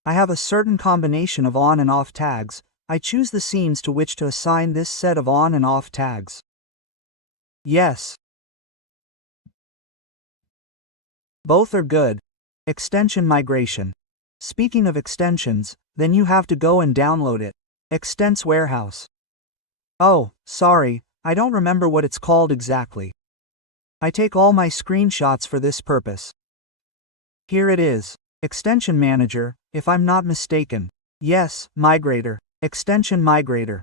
I have a certain combination of on and off tags. I choose the scenes to which to assign this set of on and off tags. Yes. Both are good. Extension migration. Speaking of extensions, then you have to go and download it. Extents warehouse. Oh, sorry, I don't remember what it's called exactly. I take all my screenshots for this purpose. Here it is. Extension manager, if I'm not mistaken. Yes, migrator. Extension migrator.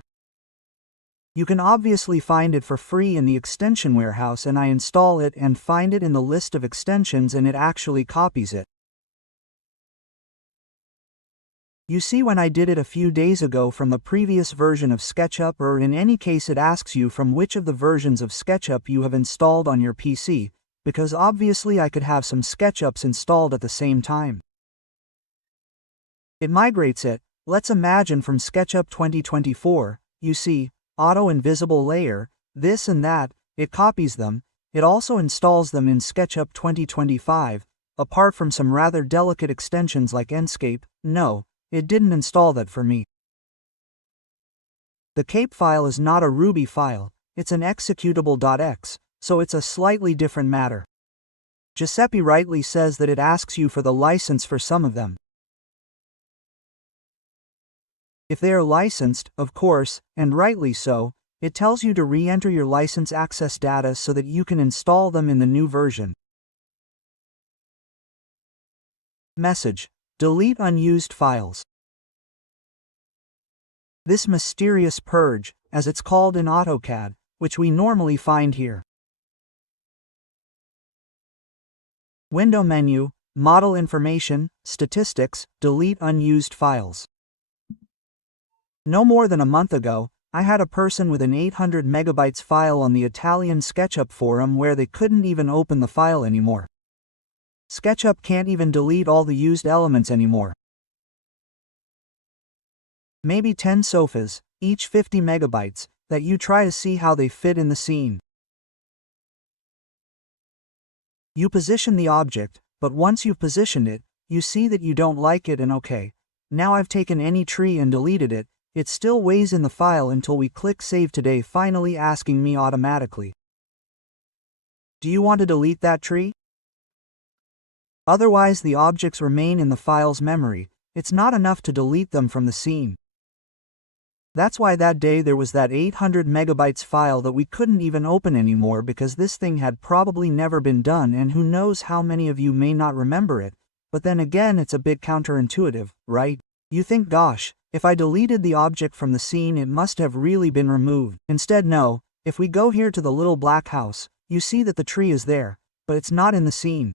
You can obviously find it for free in the extension warehouse, and I install it and find it in the list of extensions, and it actually copies it. You see, when I did it a few days ago from the previous version of SketchUp, or in any case it asks you from which of the versions of SketchUp you have installed on your PC, because obviously I could have some SketchUps installed at the same time. It migrates it. Let's imagine from SketchUp 2024, you see, auto invisible layer, this and that, it copies them. It also installs them in SketchUp 2025, apart from some rather delicate extensions like Enscape. No, it didn't install that for me. The cape file is not a Ruby file, it's an executable.x, so it's a slightly different matter. Giuseppe rightly says that it asks you for the license for some of them. If they are licensed, of course, and rightly so, it tells you to re-enter your license access data so that you can install them in the new version. Message: delete unused files. This mysterious purge, as it's called in AutoCAD, which we normally find here. Window menu, Model Information, Statistics, Delete Unused Files. No more than a month ago, I had a person with an 800 megabytes file on the Italian SketchUp forum where they couldn't even open the file anymore. SketchUp can't even delete all the used elements anymore. Maybe 10 sofas, each 50 megabytes, that you try to see how they fit in the scene. You position the object, but once you've positioned it, you see that you don't like it and okay, now I've taken any tree and deleted it, it still weighs in the file until we click Save Today, finally asking me automatically. Do you want to delete that tree? Otherwise the objects remain in the file's memory, it's not enough to delete them from the scene. That's why that day there was that 800 megabytes file that we couldn't even open anymore, because this thing had probably never been done, and who knows how many of you may not remember it, but then again it's a bit counterintuitive, right? You think, gosh, if I deleted the object from the scene it must have really been removed. Instead no, if we go here to the little black house, you see that the tree is there, but it's not in the scene.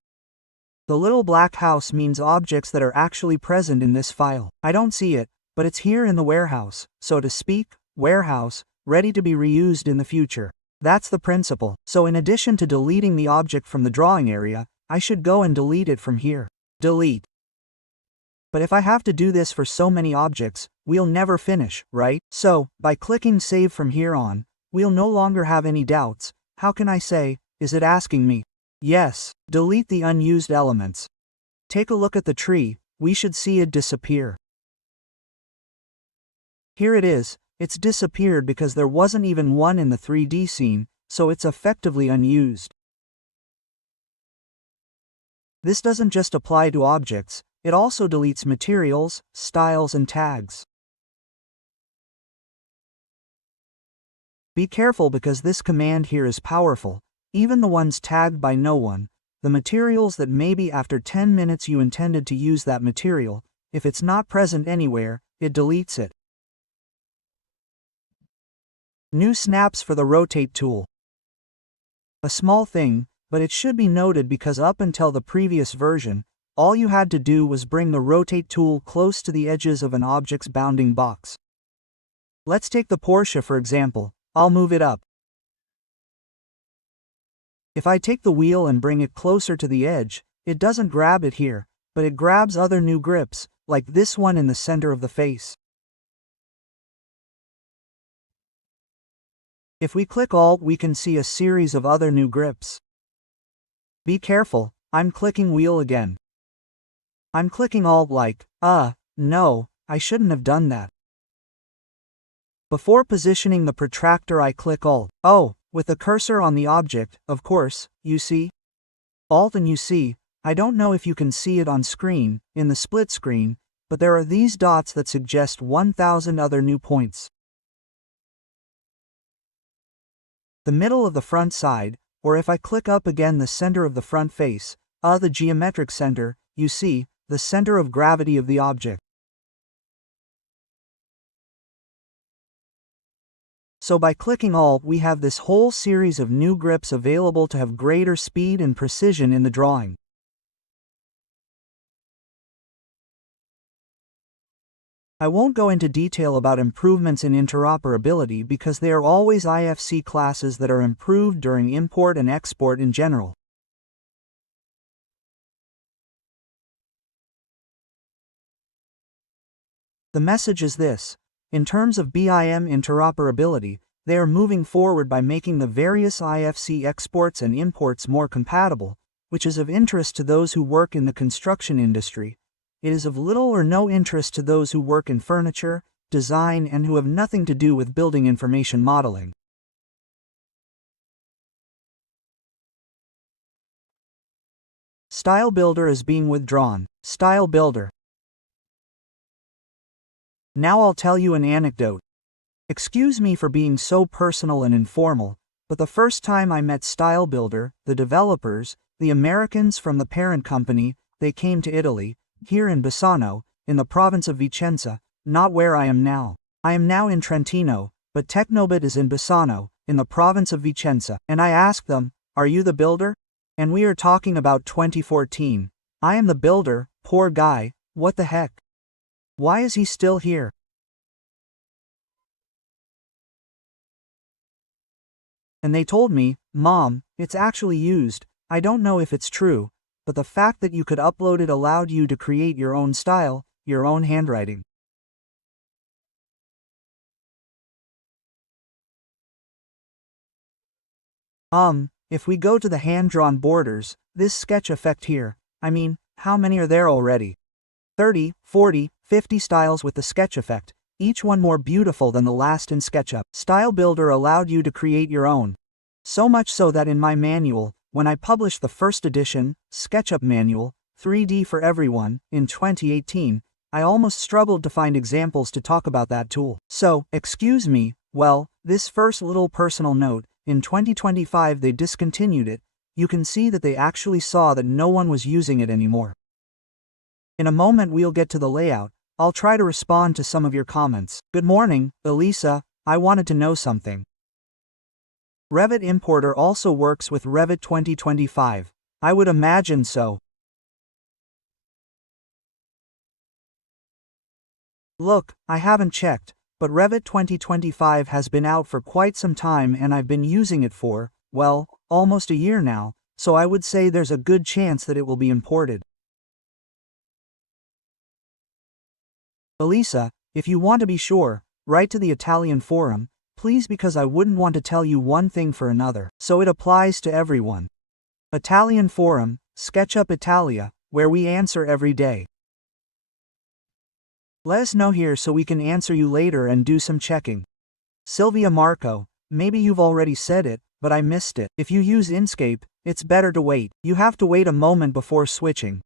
The little black house means objects that are actually present in this file. I don't see it, but it's here in the warehouse, so to speak, warehouse, ready to be reused in the future. That's the principle. So in addition to deleting the object from the drawing area, I should go and delete it from here. Delete. But if I have to do this for so many objects, we'll never finish, right? So, by clicking Save from here on, we'll no longer have any doubts. How can I say, is it asking me? Yes, delete the unused elements. Take a look at the tree, we should see it disappear. Here it is, it's disappeared because there wasn't even one in the 3D scene, so it's effectively unused. This doesn't just apply to objects, it also deletes materials, styles and tags. Be careful because this command here is powerful, even the ones tagged by no one, the materials that maybe after 10 minutes you intended to use that material, if it's not present anywhere, it deletes it. New snaps for the Rotate tool. A small thing, but it should be noted because up until the previous version, all you had to do was bring the Rotate tool close to the edges of an object's bounding box. Let's take the Porsche for example, I'll move it up. If I take the wheel and bring it closer to the edge, it doesn't grab it here, but it grabs other new grips, like this one in the center of the face. If we click Alt, we can see a series of other new grips. Be careful, I'm clicking wheel again. I'm clicking Alt like, no, I shouldn't have done that. Before positioning the protractor I click Alt. With the cursor on the object, of course, you see? Alt and you see, I don't know if you can see it on screen, in the split screen, but there are these dots that suggest 1000 other new points. The middle of the front side, or if I click up again the center of the front face, the geometric center, you see, the center of gravity of the object. So by clicking Alt we have this whole series of new grips available to have greater speed and precision in the drawing. I won't go into detail about improvements in interoperability because they are always IFC classes that are improved during import and export in general. The message is this. In terms of BIM interoperability, they are moving forward by making the various IFC exports and imports more compatible, which is of interest to those who work in the construction industry. It is of little or no interest to those who work in furniture, design, and who have nothing to do with building information modeling. Style Builder is being withdrawn. Style Builder. Now I'll tell you an anecdote. Excuse me for being so personal and informal, but the first time I met Style Builder, the developers, the Americans from the parent company, they came to Italy, Here in Bassano, in the province of Vicenza, not where I am now. I am now in Trentino, but Technobit is in Bassano, in the province of Vicenza. And I asked them, "Are you the builder?" And we are talking about 2014. I am the builder, poor guy, what the heck? Why is he still here? And they told me, "Mom, it's actually used. I don't know if it's true, but the fact that you could upload it allowed you to create your own style, your own handwriting." If we go to the hand-drawn borders, this sketch effect here, I mean, how many are there already? 30, 40, 50 styles with the sketch effect, each one more beautiful than the last in SketchUp. Style Builder allowed you to create your own. So much so that in my manual, when I published the first edition, SketchUp Manual, 3D for Everyone, in 2018, I almost struggled to find examples to talk about that tool. So, excuse me, well, this first little personal note, in 2025 they discontinued it. You can see that they actually saw that no one was using it anymore. In a moment we'll get to the layout. I'll try to respond to some of your comments. Good morning, Elisa, I wanted to know something. Revit Importer also works with Revit 2025. I would imagine so. Look, I haven't checked, but Revit 2025 has been out for quite some time and I've been using it for, well, almost a year now, so I would say there's a good chance that it will be imported. Elisa, if you want to be sure, write to the Italian forum, please, because I wouldn't want to tell you one thing for another, so it applies to everyone. Italian forum, SketchUp Italia, where we answer every day. Let us know here so we can answer you later and do some checking. Sylvia Marco, maybe you've already said it, but I missed it. If you use Inkscape, it's better to wait. You have to wait a moment before switching.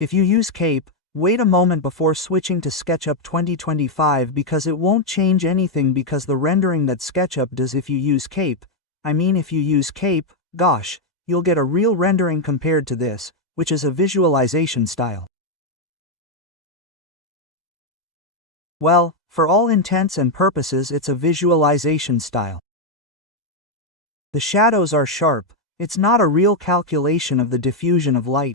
If you use Cape, wait a moment before switching to SketchUp 2025 because it won't change anything because the rendering that SketchUp does if you use Cape, if you use Cape, gosh, you'll get a real rendering compared to this, which is a visualization style. Well, for all intents and purposes it's a visualization style. The shadows are sharp, it's not a real calculation of the diffusion of light.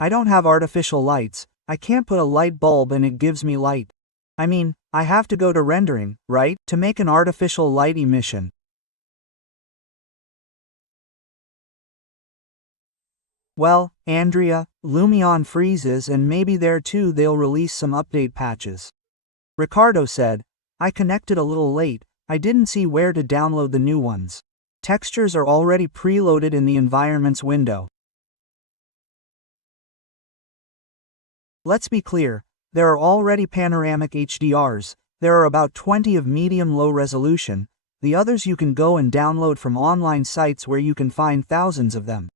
I don't have artificial lights, I can't put a light bulb and it gives me light. I have to go to rendering, right, to make an artificial light emission. Well, Andrea, Lumion freezes and maybe there too they'll release some update patches. Ricardo said, I connected a little late, I didn't see where to download the new ones. Textures are already preloaded in the environments window. Let's be clear, there are already panoramic HDRs, there are about 20 of medium-low resolution, the others you can go and download from online sites where you can find thousands of them.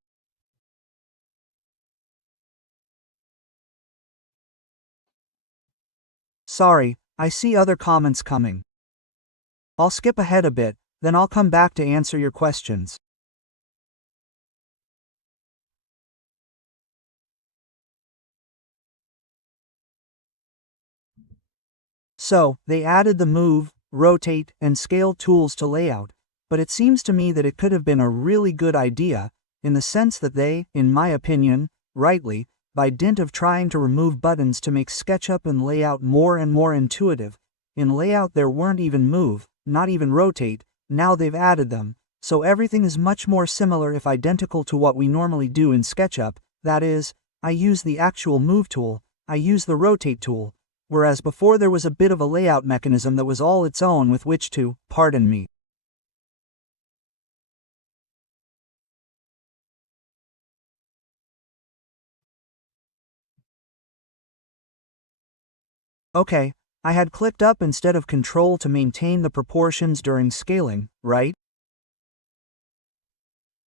Sorry, I see other comments coming. I'll skip ahead a bit, then I'll come back to answer your questions. So, they added the move, rotate, and scale tools to layout, but it seems to me that it could have been a really good idea, in the sense that they, in my opinion, rightly, by dint of trying to remove buttons to make SketchUp and layout more and more intuitive. In layout there weren't even move, not even rotate, now they've added them, so everything is much more similar if identical to what we normally do in SketchUp, that is, I use the actual move tool, I use the rotate tool, whereas before there was a bit of a layout mechanism that was all its own with which to, pardon me. Okay, I had clicked up instead of Control to maintain the proportions during scaling, right?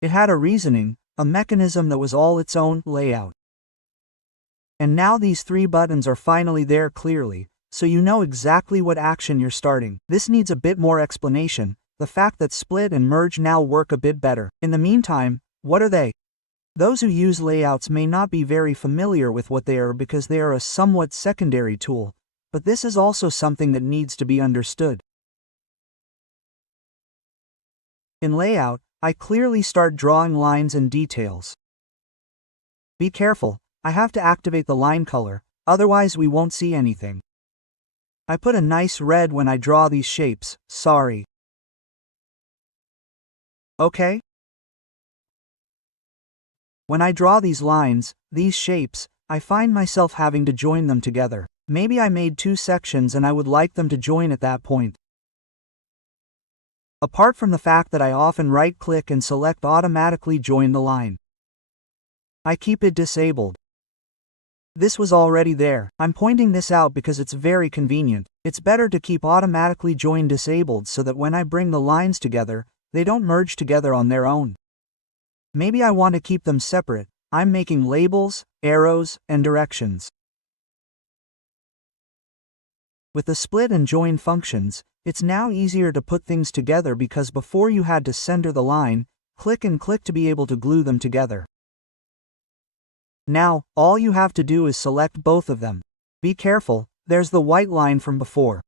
It had a reasoning, a mechanism that was all its own layout. And now these three buttons are finally there clearly, so you know exactly what action you're starting. This needs a bit more explanation, the fact that split and merge now work a bit better. In the meantime, what are they? Those who use layouts may not be very familiar with what they are because they are a somewhat secondary tool, but this is also something that needs to be understood. In layout, I clearly start drawing lines and details. Be careful, I have to activate the line color, otherwise we won't see anything. I put a nice red when I draw these shapes, sorry. Okay? When I draw these lines, these shapes, I find myself having to join them together. Maybe I made two sections and I would like them to join at that point. Apart from the fact that I often right-click and select automatically join the line, I keep it disabled. This was already there. I'm pointing this out because it's very convenient. It's better to keep automatically join disabled so that when I bring the lines together, they don't merge together on their own. Maybe I want to keep them separate. I'm making labels, arrows, and directions. With the split and join functions, it's now easier to put things together because before you had to center the line, click and click to be able to glue them together. Now, all you have to do is select both of them. Be careful, there's the white line from before.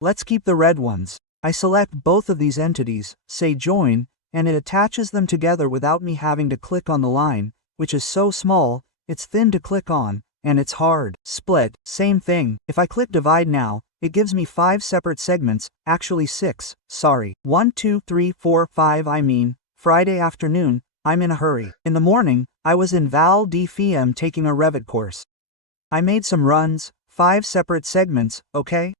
Let's keep the red ones. I select both of these entities, say join, and it attaches them together without me having to click on the line, which is so small, it's thin to click on, and it's hard. Split, same thing. If I click divide now, it gives me 5 separate segments, actually 6, sorry. 1, 2, 3, 4, 5 I mean, Friday afternoon, I'm in a hurry. In the morning, I was in Val di Fiemme taking a Revit course. I made some runs, 5 separate segments, okay?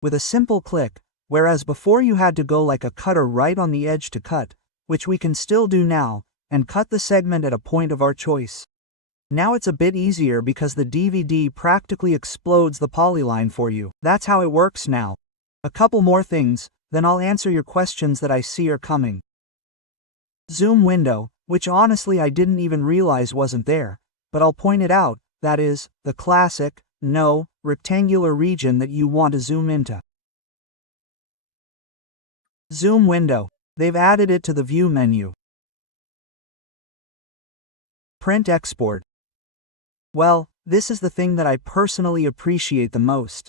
With a simple click, whereas before you had to go like a cutter right on the edge to cut, which we can still do now, and cut the segment at a point of our choice. Now it's a bit easier because the DVD practically explodes the polyline for you. That's how it works now. A couple more things, then I'll answer your questions that I see are coming. Zoom window, which honestly I didn't even realize wasn't there, but I'll point it out, that is, the classic, no, rectangular region that you want to zoom into. Zoom window. They've added it to the view menu. Print export. Well, this is the thing that I personally appreciate the most.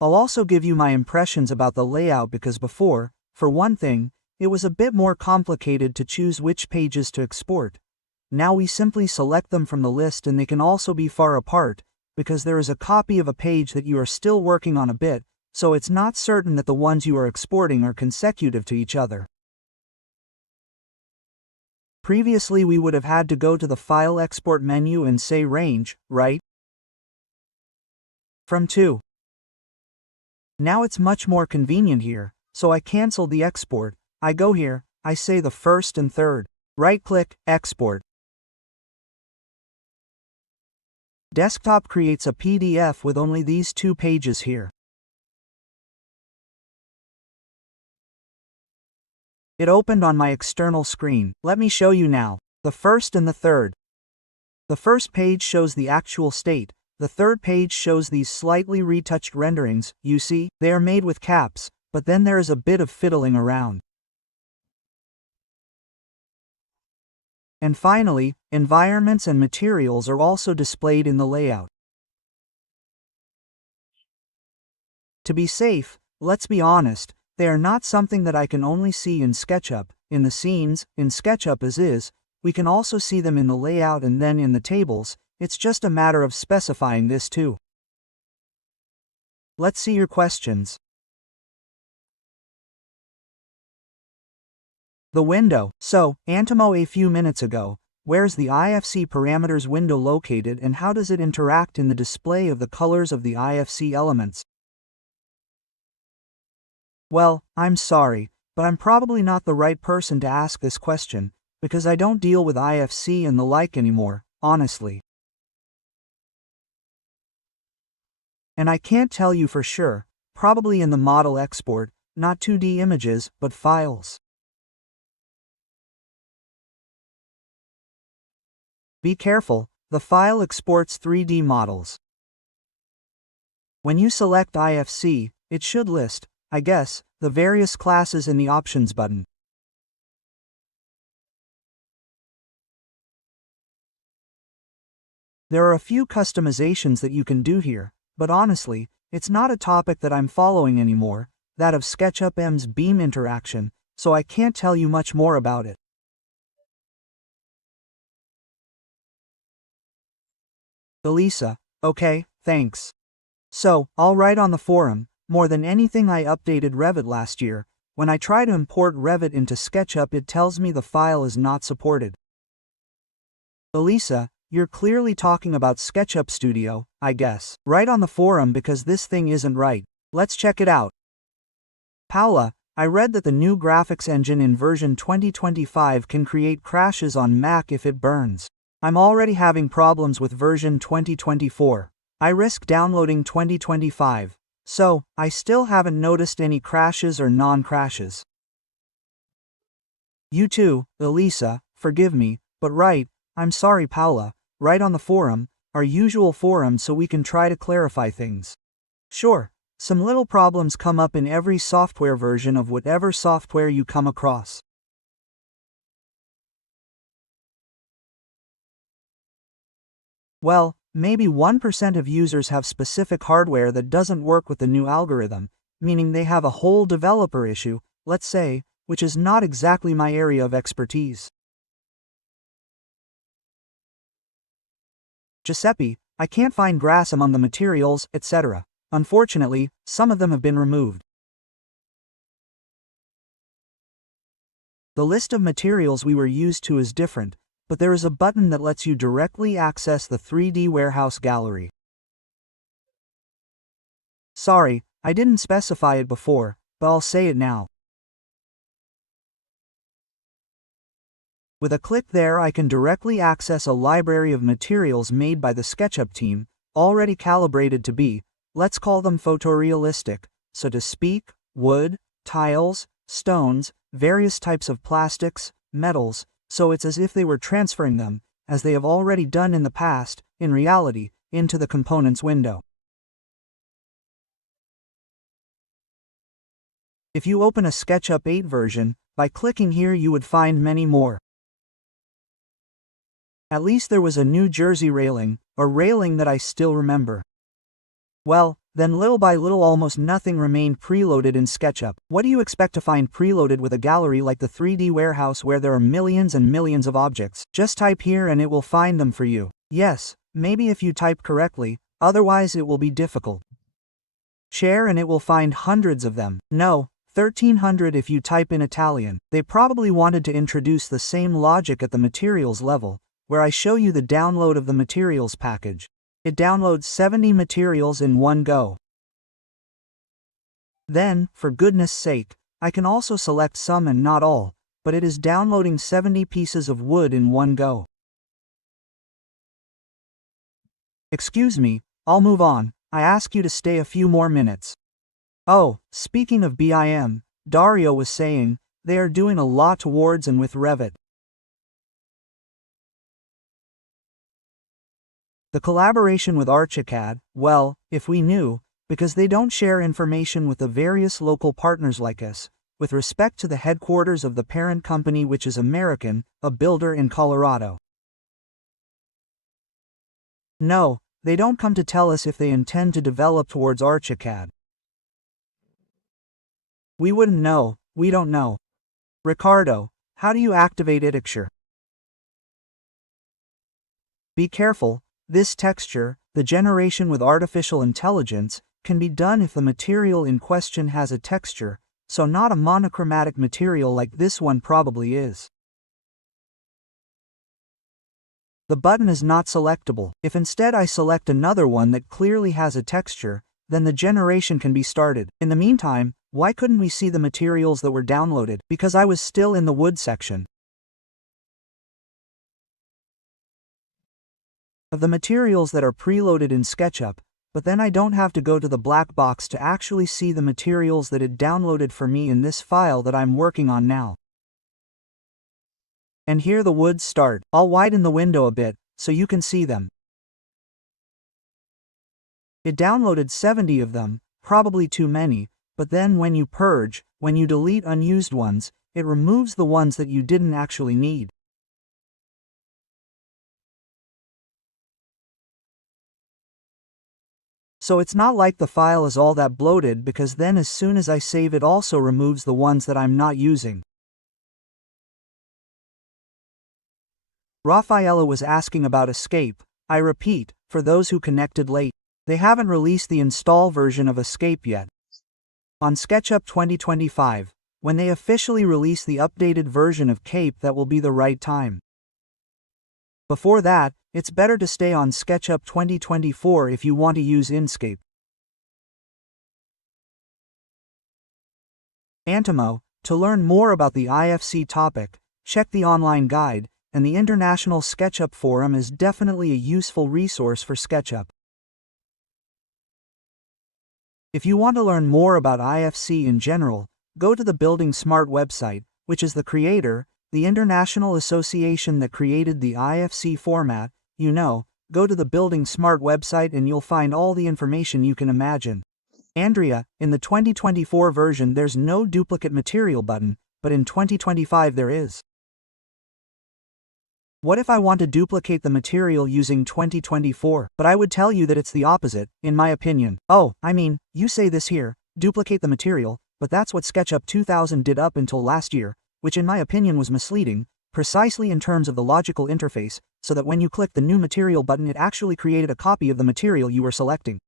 I'll also give you my impressions about the layout because before, for one thing, it was a bit more complicated to choose which pages to export. Now we simply select them from the list and they can also be far apart, because there is a copy of a page that you are still working on a bit, so it's not certain that the ones you are exporting are consecutive to each other. Previously we would have had to go to the File Export menu and say Range, right? From 2. Now it's much more convenient here, so I cancel the export. I go here, I say the first and third. Right-click, Export. Desktop creates a PDF with only these 2 pages here. It opened on my external screen. Let me show you now. The first and the third. The first page shows the actual state. The third page shows these slightly retouched renderings. You see, they are made with caps, but then there is a bit of fiddling around. And finally, environments and materials are also displayed in the layout. To be safe, let's be honest, they are not something that I can only see in SketchUp, in the scenes, in SketchUp as is, we can also see them in the layout and then in the tables, it's just a matter of specifying this too. Let's see your questions. The window. So, Antimo a few minutes ago, where's the IFC parameters window located and how does it interact in the display of the colors of the IFC elements? Well, I'm sorry, but I'm probably not the right person to ask this question, because I don't deal with IFC and the like anymore, honestly. And I can't tell you for sure, probably in the model export, not 2D images, but files. Be careful, the file exports 3D models. When you select IFC, it should list, I guess, the various classes in the Options button. There are a few customizations that you can do here, but honestly, it's not a topic that I'm following anymore, that of SketchUp M's beam interaction, so I can't tell you much more about it. Elisa, okay, thanks. So, I'll write on the forum, more than anything I updated Revit last year. When I try to import Revit into SketchUp it tells me the file is not supported. Elisa, you're clearly talking about SketchUp Studio, I guess. Write on the forum because this thing isn't right. Let's check it out. Paula, I read that the new graphics engine in version 2025 can create crashes on Mac if it burns. I'm already having problems with version 2024. I risk downloading 2025. So, I still haven't noticed any crashes or non-crashes. You too, Elisa, forgive me, but right, I'm sorry Paula, write on the forum, our usual forum so we can try to clarify things. Sure, some little problems come up in every software version of whatever software you come across. Well, maybe 1% of users have specific hardware that doesn't work with the new algorithm, meaning they have a whole developer issue, let's say, which is not exactly my area of expertise. Giuseppe, I can't find grass among the materials, etc. Unfortunately, some of them have been removed. The list of materials we were used to is different, but there is a button that lets you directly access the 3D warehouse gallery. Sorry, I didn't specify it before, but I'll say it now. With a click there I can directly access a library of materials made by the SketchUp team, already calibrated to be, let's call them photorealistic, so to speak, wood, tiles, stones, various types of plastics, metals, so it's as if they were transferring them, as they have already done in the past, in reality, into the components window. If you open a SketchUp 8 version, by clicking here you would find many more. At least there was a New Jersey railing, a railing that I still remember. Well, then little by little almost nothing remained preloaded in SketchUp. What do you expect to find preloaded with a gallery like the 3D warehouse where there are millions and millions of objects? Just type here and it will find them for you. Yes, maybe if you type correctly, otherwise it will be difficult. Share and it will find hundreds of them. No, 1300 if you type in Italian. They probably wanted to introduce the same logic at the materials level, where I show you the download of the materials package. It downloads 70 materials in one go. Then, for goodness sake, I can also select some and not all, but it is downloading 70 pieces of wood in one go. Excuse me, I'll move on. I ask you to stay a few more minutes. Oh, speaking of BIM, Dario was saying, they are doing a lot towards and with Revit. The collaboration with Archicad, well, if we knew, because they don't share information with the various local partners like us, with respect to the headquarters of the parent company which is American, a builder in Colorado. No, they don't come to tell us if they intend to develop towards Archicad. We wouldn't know, we don't know. Ricardo, how do you activate Itixure? Be careful. This texture, the generation with artificial intelligence, can be done if the material in question has a texture, so not a monochromatic material like this one probably is. The button is not selectable. If instead I select another one that clearly has a texture, then the generation can be started. In the meantime, why couldn't we see the materials that were downloaded? Because I was still in the wood section. Of the materials that are preloaded in SketchUp, but then I don't have to go to the black box to actually see the materials that it downloaded for me in this file that I'm working on now. And here the woods start. I'll widen the window a bit, so you can see them. It downloaded 70 of them, probably too many, but then when you purge, when you delete unused ones, it removes the ones that you didn't actually need. So it's not like the file is all that bloated, because then as soon as I save it also removes the ones that I'm not using. Rafaela was asking about Escape. I repeat, for those who connected late, they haven't released the install version of Escape yet. On SketchUp 2025, when they officially release the updated version of Cape, that will be the right time. Before that, it's better to stay on SketchUp 2024 if you want to use Inkscape. Antimo, to learn more about the IFC topic, check the online guide, and the International SketchUp Forum is definitely a useful resource for SketchUp. If you want to learn more about IFC in general, go to the Building Smart website, which is the creator, the international association that created the IFC format. Go to the Building Smart website and you'll find all the information you can imagine. Andrea, in the 2024 version there's no duplicate material button, but in 2025 there is. What if I want to duplicate the material using 2024? But I would tell you that it's the opposite, in my opinion. Oh, I mean, you say this here, duplicate the material, but that's what SketchUp 2000 did up until last year, which in my opinion was misleading, precisely in terms of the logical interface, so that when you click the new material button it actually created a copy of the material you were selecting.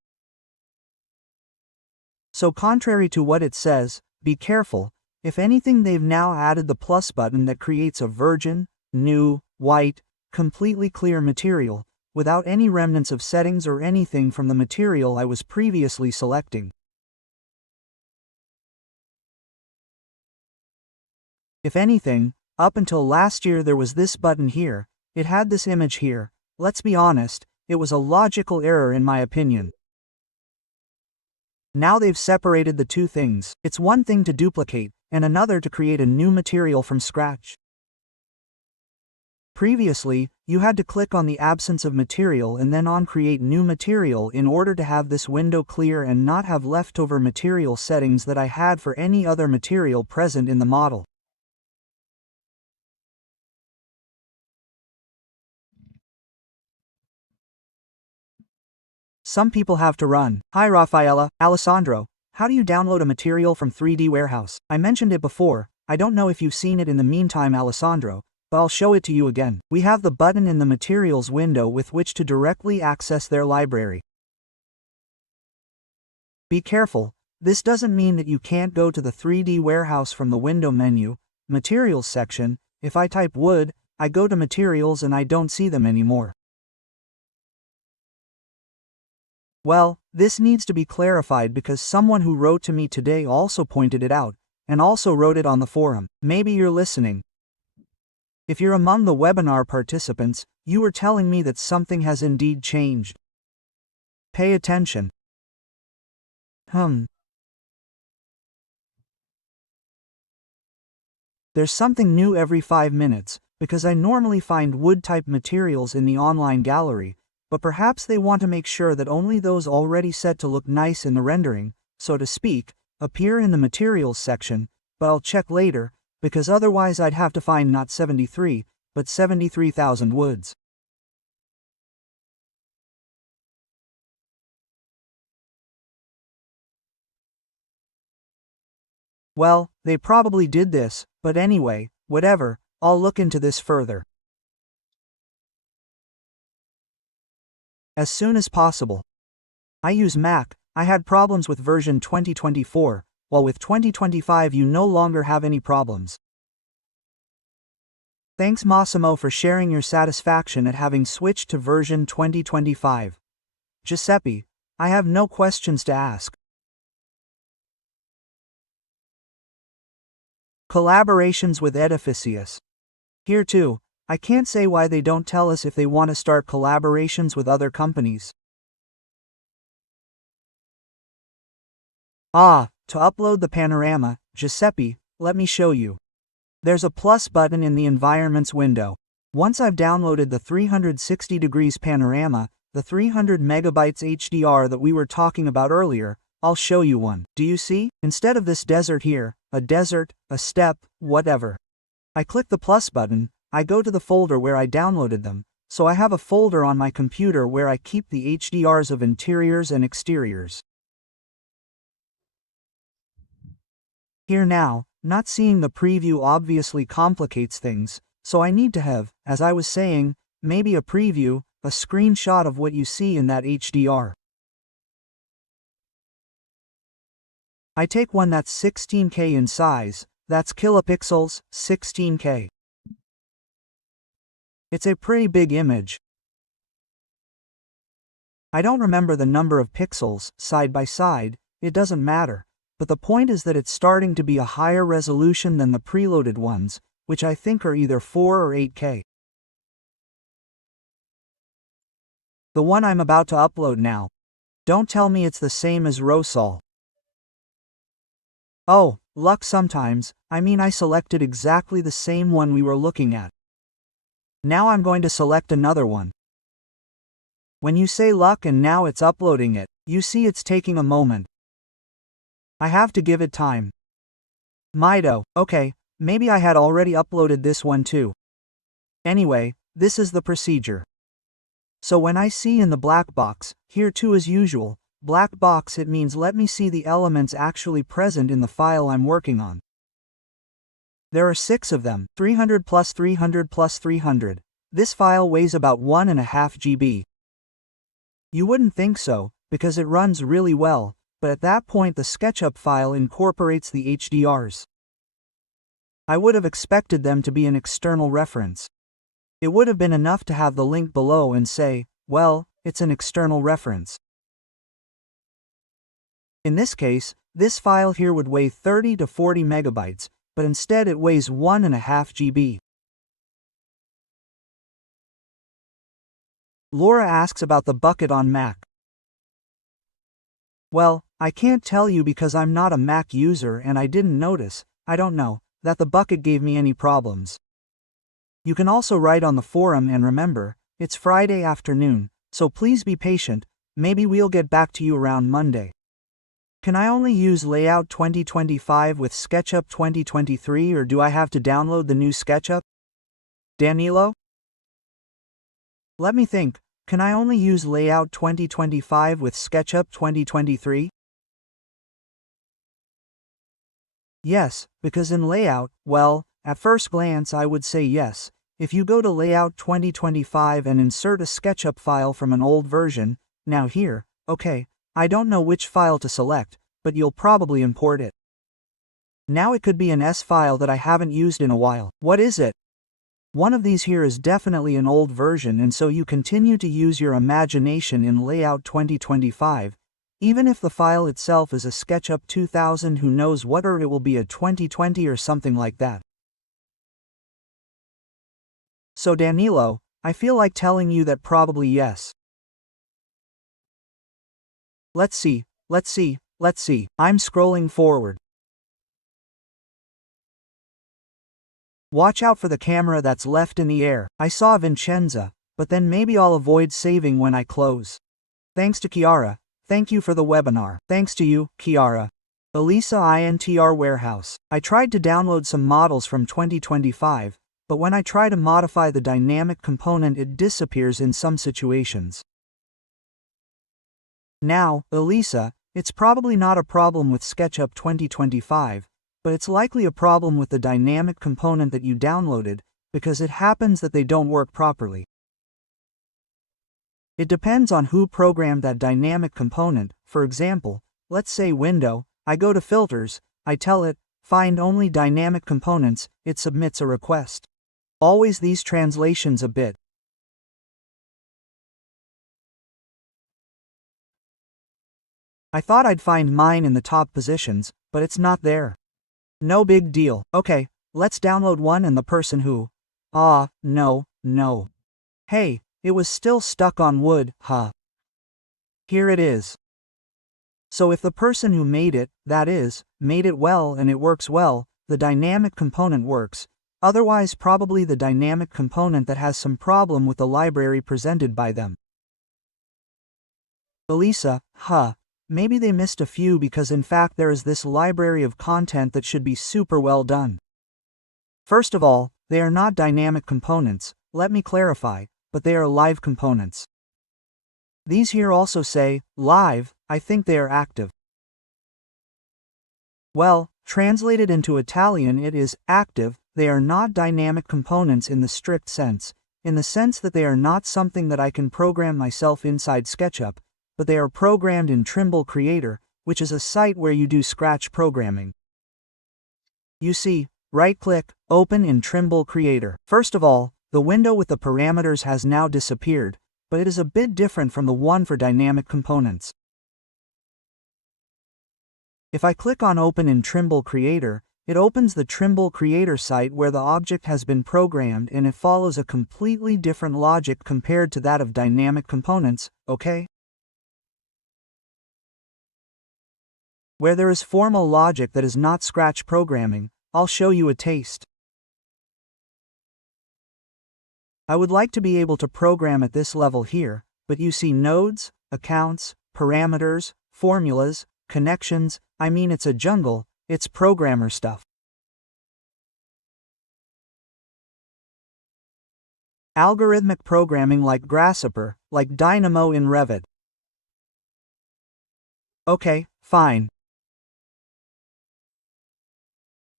So contrary to what it says, be careful. If anything, they've now added the plus button that creates a virgin, new, white, completely clear material, without any remnants of settings or anything from the material I was previously selecting. If anything, up until last year there was this button here, it had this image here. Let's be honest, it was a logical error in my opinion. Now they've separated the two things. It's one thing to duplicate, and another to create a new material from scratch. Previously, you had to click on the absence of material and then on create new material in order to have this window clear and not have leftover material settings that I had for any other material present in the model. Some people have to run. Hi Rafaela, Alessandro, how do you download a material from 3D Warehouse? I mentioned it before, I don't know if you've seen it in the meantime Alessandro, but I'll show it to you again. We have the button in the materials window with which to directly access their library. Be careful, this doesn't mean that you can't go to the 3D Warehouse from the window menu, materials section. If I type wood, I go to materials and I don't see them anymore. Well, this needs to be clarified because someone who wrote to me today also pointed it out, and also wrote it on the forum. Maybe you're listening. If you're among the webinar participants, you were telling me that something has indeed changed. Pay attention. There's something new every 5 minutes, because I normally find wood-type materials in the online gallery, but perhaps they want to make sure that only those already set to look nice in the rendering, so to speak, appear in the materials section, but I'll check later, because otherwise I'd have to find not 73, but 73,000 woods. Well, they probably did this, but anyway, whatever, I'll look into this further. As soon as possible. I use Mac, I had problems with version 2024, while with 2025 you no longer have any problems. Thanks Massimo for sharing your satisfaction at having switched to version 2025. Giuseppe, I have no questions to ask. Collaborations with Edificius. Here too, I can't say why they don't tell us if they want to start collaborations with other companies. To upload the panorama, Giuseppe, let me show you. There's a plus button in the environments window. Once I've downloaded the 360 degrees panorama, the 300 megabytes HDR that we were talking about earlier, I'll show you one. Do you see? Instead of this desert here, a desert, a steppe, whatever. I click the plus button, I go to the folder where I downloaded them, so I have a folder on my computer where I keep the HDRs of interiors and exteriors. Here now, not seeing the preview obviously complicates things, so I need to have, as I was saying, maybe a preview, a screenshot of what you see in that HDR. I take one that's 16K in size, that's kilopixels, 16K. It's a pretty big image. I don't remember the number of pixels, side by side, it doesn't matter, but the point is that it's starting to be a higher resolution than the preloaded ones, which I think are either 4 or 8K. The one I'm about to upload now. Don't tell me it's the same as Rosol. Oh, luck sometimes, I mean I selected exactly the same one we were looking at. Now I'm going to select another one. When you say luck and now it's uploading it, you see it's taking a moment. I have to give it time. Mido, okay, maybe I had already uploaded this one too. Anyway, this is the procedure. So when I see in the black box, here too as usual, black box, it means let me see the elements actually present in the file I'm working on. There are 6 of them, 300 plus 300 plus 300. This file weighs about 1.5 GB. You wouldn't think so, because it runs really well, but at that point the SketchUp file incorporates the HDRs. I would have expected them to be an external reference. It would have been enough to have the link below and say, well, it's an external reference. In this case, this file here would weigh 30 to 40 megabytes, but instead it weighs 1.5 GB. Laura asks about the bucket on Mac. Well, I can't tell you because I'm not a Mac user and I didn't notice, I don't know, that the bucket gave me any problems. You can also write on the forum, and remember, it's Friday afternoon, so please be patient, maybe we'll get back to you around Monday. Can I only use Layout 2025 with SketchUp 2023 or do I have to download the new SketchUp? Danilo? Let me think, can I only use Layout 2025 with SketchUp 2023? Yes, because in Layout, well, at first glance I would say yes. If you go to Layout 2025 and insert a SketchUp file from an old version, now here, okay, I don't know which file to select, but you'll probably import it. Now it could be an S file that I haven't used in a while. What is it? One of these here is definitely an old version, and so you continue to use your imagination in Layout 2025, even if the file itself is a SketchUp 2000, who knows what, or it will be a 2020 or something like that. So Danilo, I feel like telling you that probably yes. Let's see. I'm scrolling forward. Watch out for the camera that's left in the air. I saw Vincenza, but then maybe I'll avoid saving when I close. Thanks to Chiara. Thank you for the webinar. Thanks to you, Chiara. Elisa INTR Warehouse. I tried to download some models from 2025, but when I try to modify the dynamic component it disappears in some situations. Now, Elisa, it's probably not a problem with SketchUp 2025, but it's likely a problem with the dynamic component that you downloaded, because it happens that they don't work properly. It depends on who programmed that dynamic component. For example, let's say Window, I go to Filters, I tell it, find only dynamic components, it submits a request. Always these translations a bit. I thought I'd find mine in the top positions, but it's not there. No big deal. Okay, let's download one and the person who... no. Hey, it was still stuck on wood, huh? Here it is. So if the person who made it, that is, made it well and it works well, the dynamic component works. Otherwise probably the dynamic component that has some problem with the library presented by them. Elisa, maybe they missed a few because in fact there is this library of content that should be super well done. First of all, they are not dynamic components. Let me clarify. but they are live components. These here also say, live, I think they are active. Well, translated into Italian it is, active, they are not dynamic components in the strict sense, in the sense that they are not something that I can program myself inside SketchUp, but they are programmed in Trimble Creator, which is a site where you do scratch programming. You see, right-click, Open in Trimble Creator. First of all, the window with the parameters has now disappeared, but it is a bit different from the one for dynamic components. If I click on Open in Trimble Creator, it opens the Trimble Creator site where the object has been programmed and it follows a completely different logic compared to that of dynamic components, okay? Where there is formal logic that is not scratch programming, I'll show you a taste. I would like to be able to program at this level here, but you see nodes, accounts, parameters, formulas, connections, I mean it's a jungle, it's programmer stuff. Algorithmic programming like Grasshopper, like Dynamo in Revit. Okay, fine.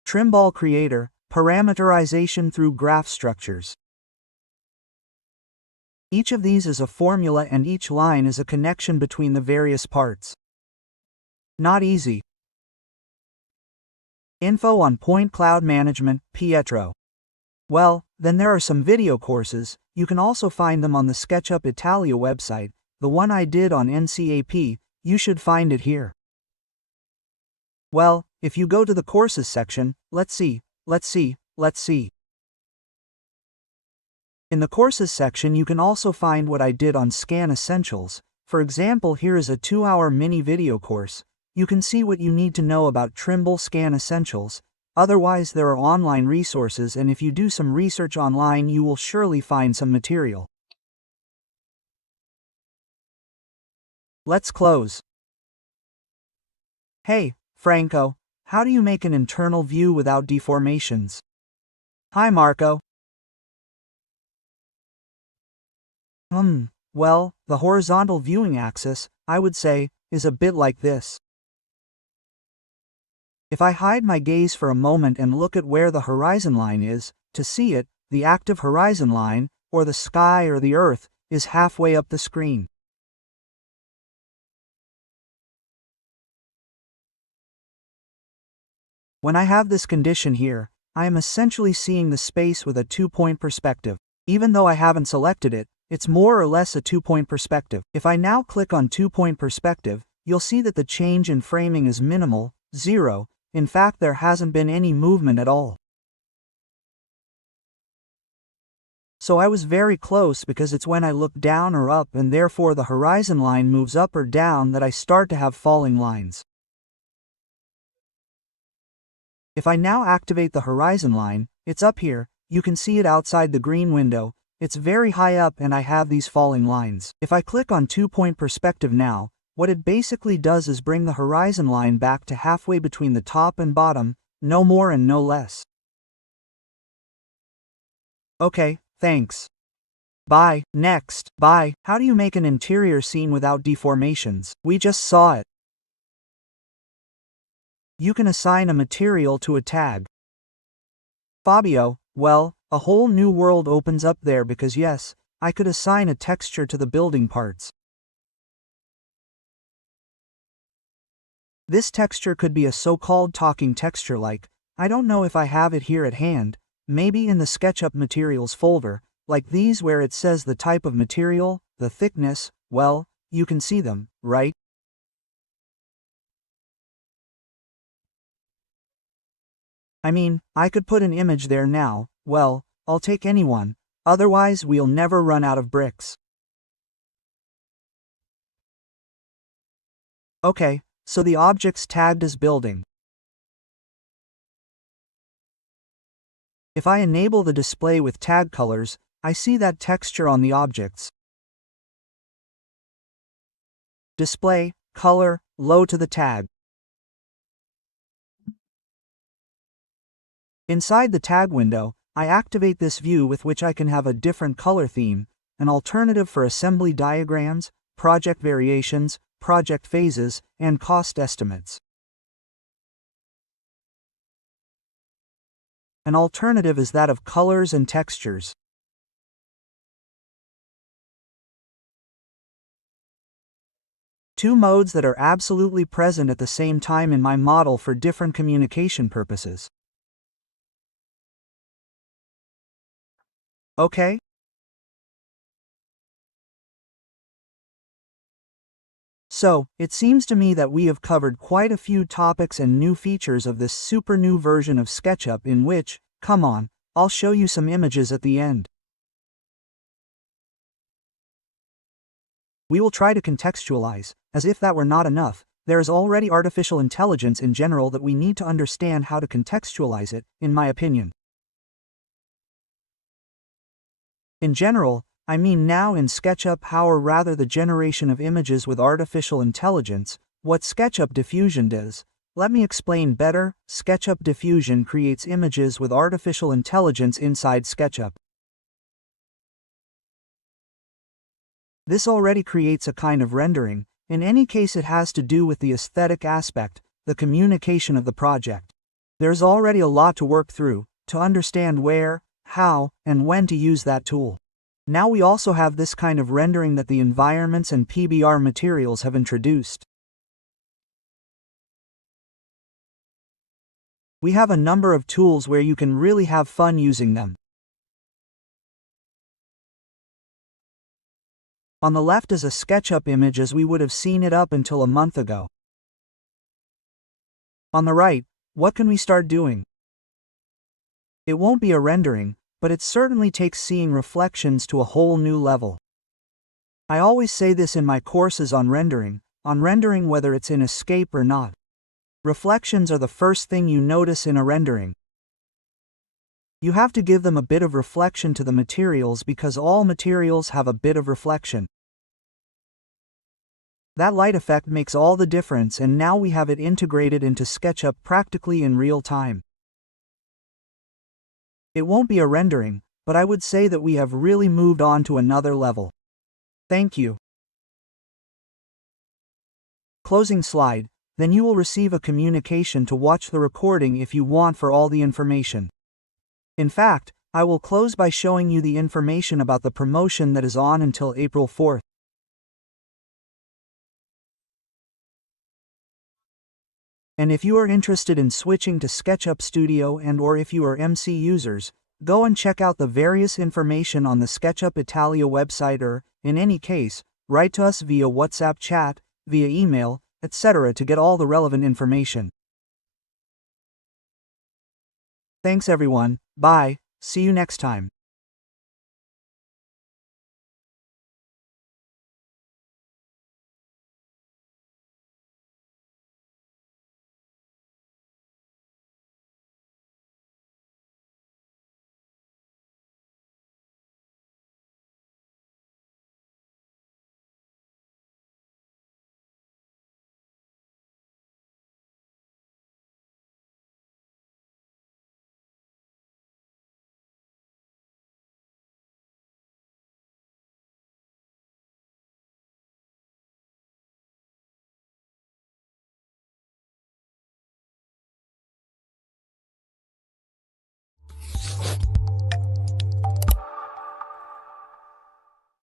Trimble Creator, parameterization through graph structures. Each of these is a formula and each line is a connection between the various parts. Not easy. Info on Point Cloud Management, Pietro. Well, then there are some video courses, you can also find them on the SketchUp Italia website, the one I did on NCAP, you should find it here. Well, if you go to the courses section, let's see. In the courses section you can also find what I did on Scan Essentials. For example, here is a 2-hour mini video course. You can see what you need to know about Trimble Scan Essentials. Otherwise there are online resources and if you do some research online you will surely find some material. Let's close. Hey, Franco, how do you make an internal view without deformations? Hi Marco. Well, the horizontal viewing axis, I would say, is a bit like this. If I hide my gaze for a moment and look at where the horizon line is, to see it, the active horizon line, or the sky or the earth, is halfway up the screen. When I have this condition here, I am essentially seeing the space with a 2-point perspective. Even though I haven't selected it, it's more or less a 2-point perspective. If I now click on 2-point perspective, you'll see that the change in framing is minimal, 0. In fact, there hasn't been any movement at all. So I was very close because it's when I look down or up and therefore the horizon line moves up or down that I start to have falling lines. If I now activate the horizon line, it's up here, you can see it outside the green window, it's very high up and I have these falling lines. If I click on 2-point perspective now, what it basically does is bring the horizon line back to halfway between the top and bottom, no more and no less. Okay, thanks. Bye. Next, bye. How do you make an interior scene without deformations? We just saw it. You can assign a material to a tag. Fabio, well, a whole new world opens up there because yes, I could assign a texture to the building parts. This texture could be a so-called talking texture like, I don't know if I have it here at hand, maybe in the SketchUp Materials folder, like these where it says the type of material, the thickness, well, you can see them, right? I mean, I could put an image there now, well, I'll take anyone, otherwise we'll never run out of bricks. Okay, so the object's tagged as building. If I enable the display with tag colors, I see that texture on the objects. Display, color, low to the tag. Inside the tag window, I activate this view with which I can have a different color theme, an alternative for assembly diagrams, project variations, project phases, and cost estimates. An alternative is that of colors and textures. Two modes that are absolutely present at the same time in my model for different communication purposes. Okay? So, it seems to me that we have covered quite a few topics and new features of this super new version of SketchUp in which, come on, I'll show you some images at the end. We will try to contextualize, as if that were not enough, there is already artificial intelligence in general that we need to understand how to contextualize it, in my opinion. In general, I mean now in SketchUp how or rather the generation of images with artificial intelligence, what SketchUp Diffusion does. Let me explain better. SketchUp Diffusion creates images with artificial intelligence inside SketchUp. This already creates a kind of rendering. In any case, it has to do with the aesthetic aspect, the communication of the project. There's already a lot to work through, to understand where, how, and when to use that tool. Now we also have this kind of rendering that the environments and PBR materials have introduced. We have a number of tools where you can really have fun using them. On the left is a SketchUp image as we would have seen it up until a month ago. On the right, what can we start doing? It won't be a rendering, but it certainly takes seeing reflections to a whole new level. I always say this in my courses on rendering whether it's in Escape or not. Reflections are the first thing you notice in a rendering. You have to give them a bit of reflection to the materials because all materials have a bit of reflection. That light effect makes all the difference, and now we have it integrated into SketchUp practically in real time. It won't be a rendering, but I would say that we have really moved on to another level. Thank you. Closing slide, then you will receive a communication to watch the recording if you want for all the information. In fact, I will close by showing you the information about the promotion that is on until April 4th. And if you are interested in switching to SketchUp Studio or if you are MC users, go and check out the various information on the SketchUp Italia website or, in any case, write to us via WhatsApp chat, via email, etc. to get all the relevant information. Thanks everyone, bye, see you next time.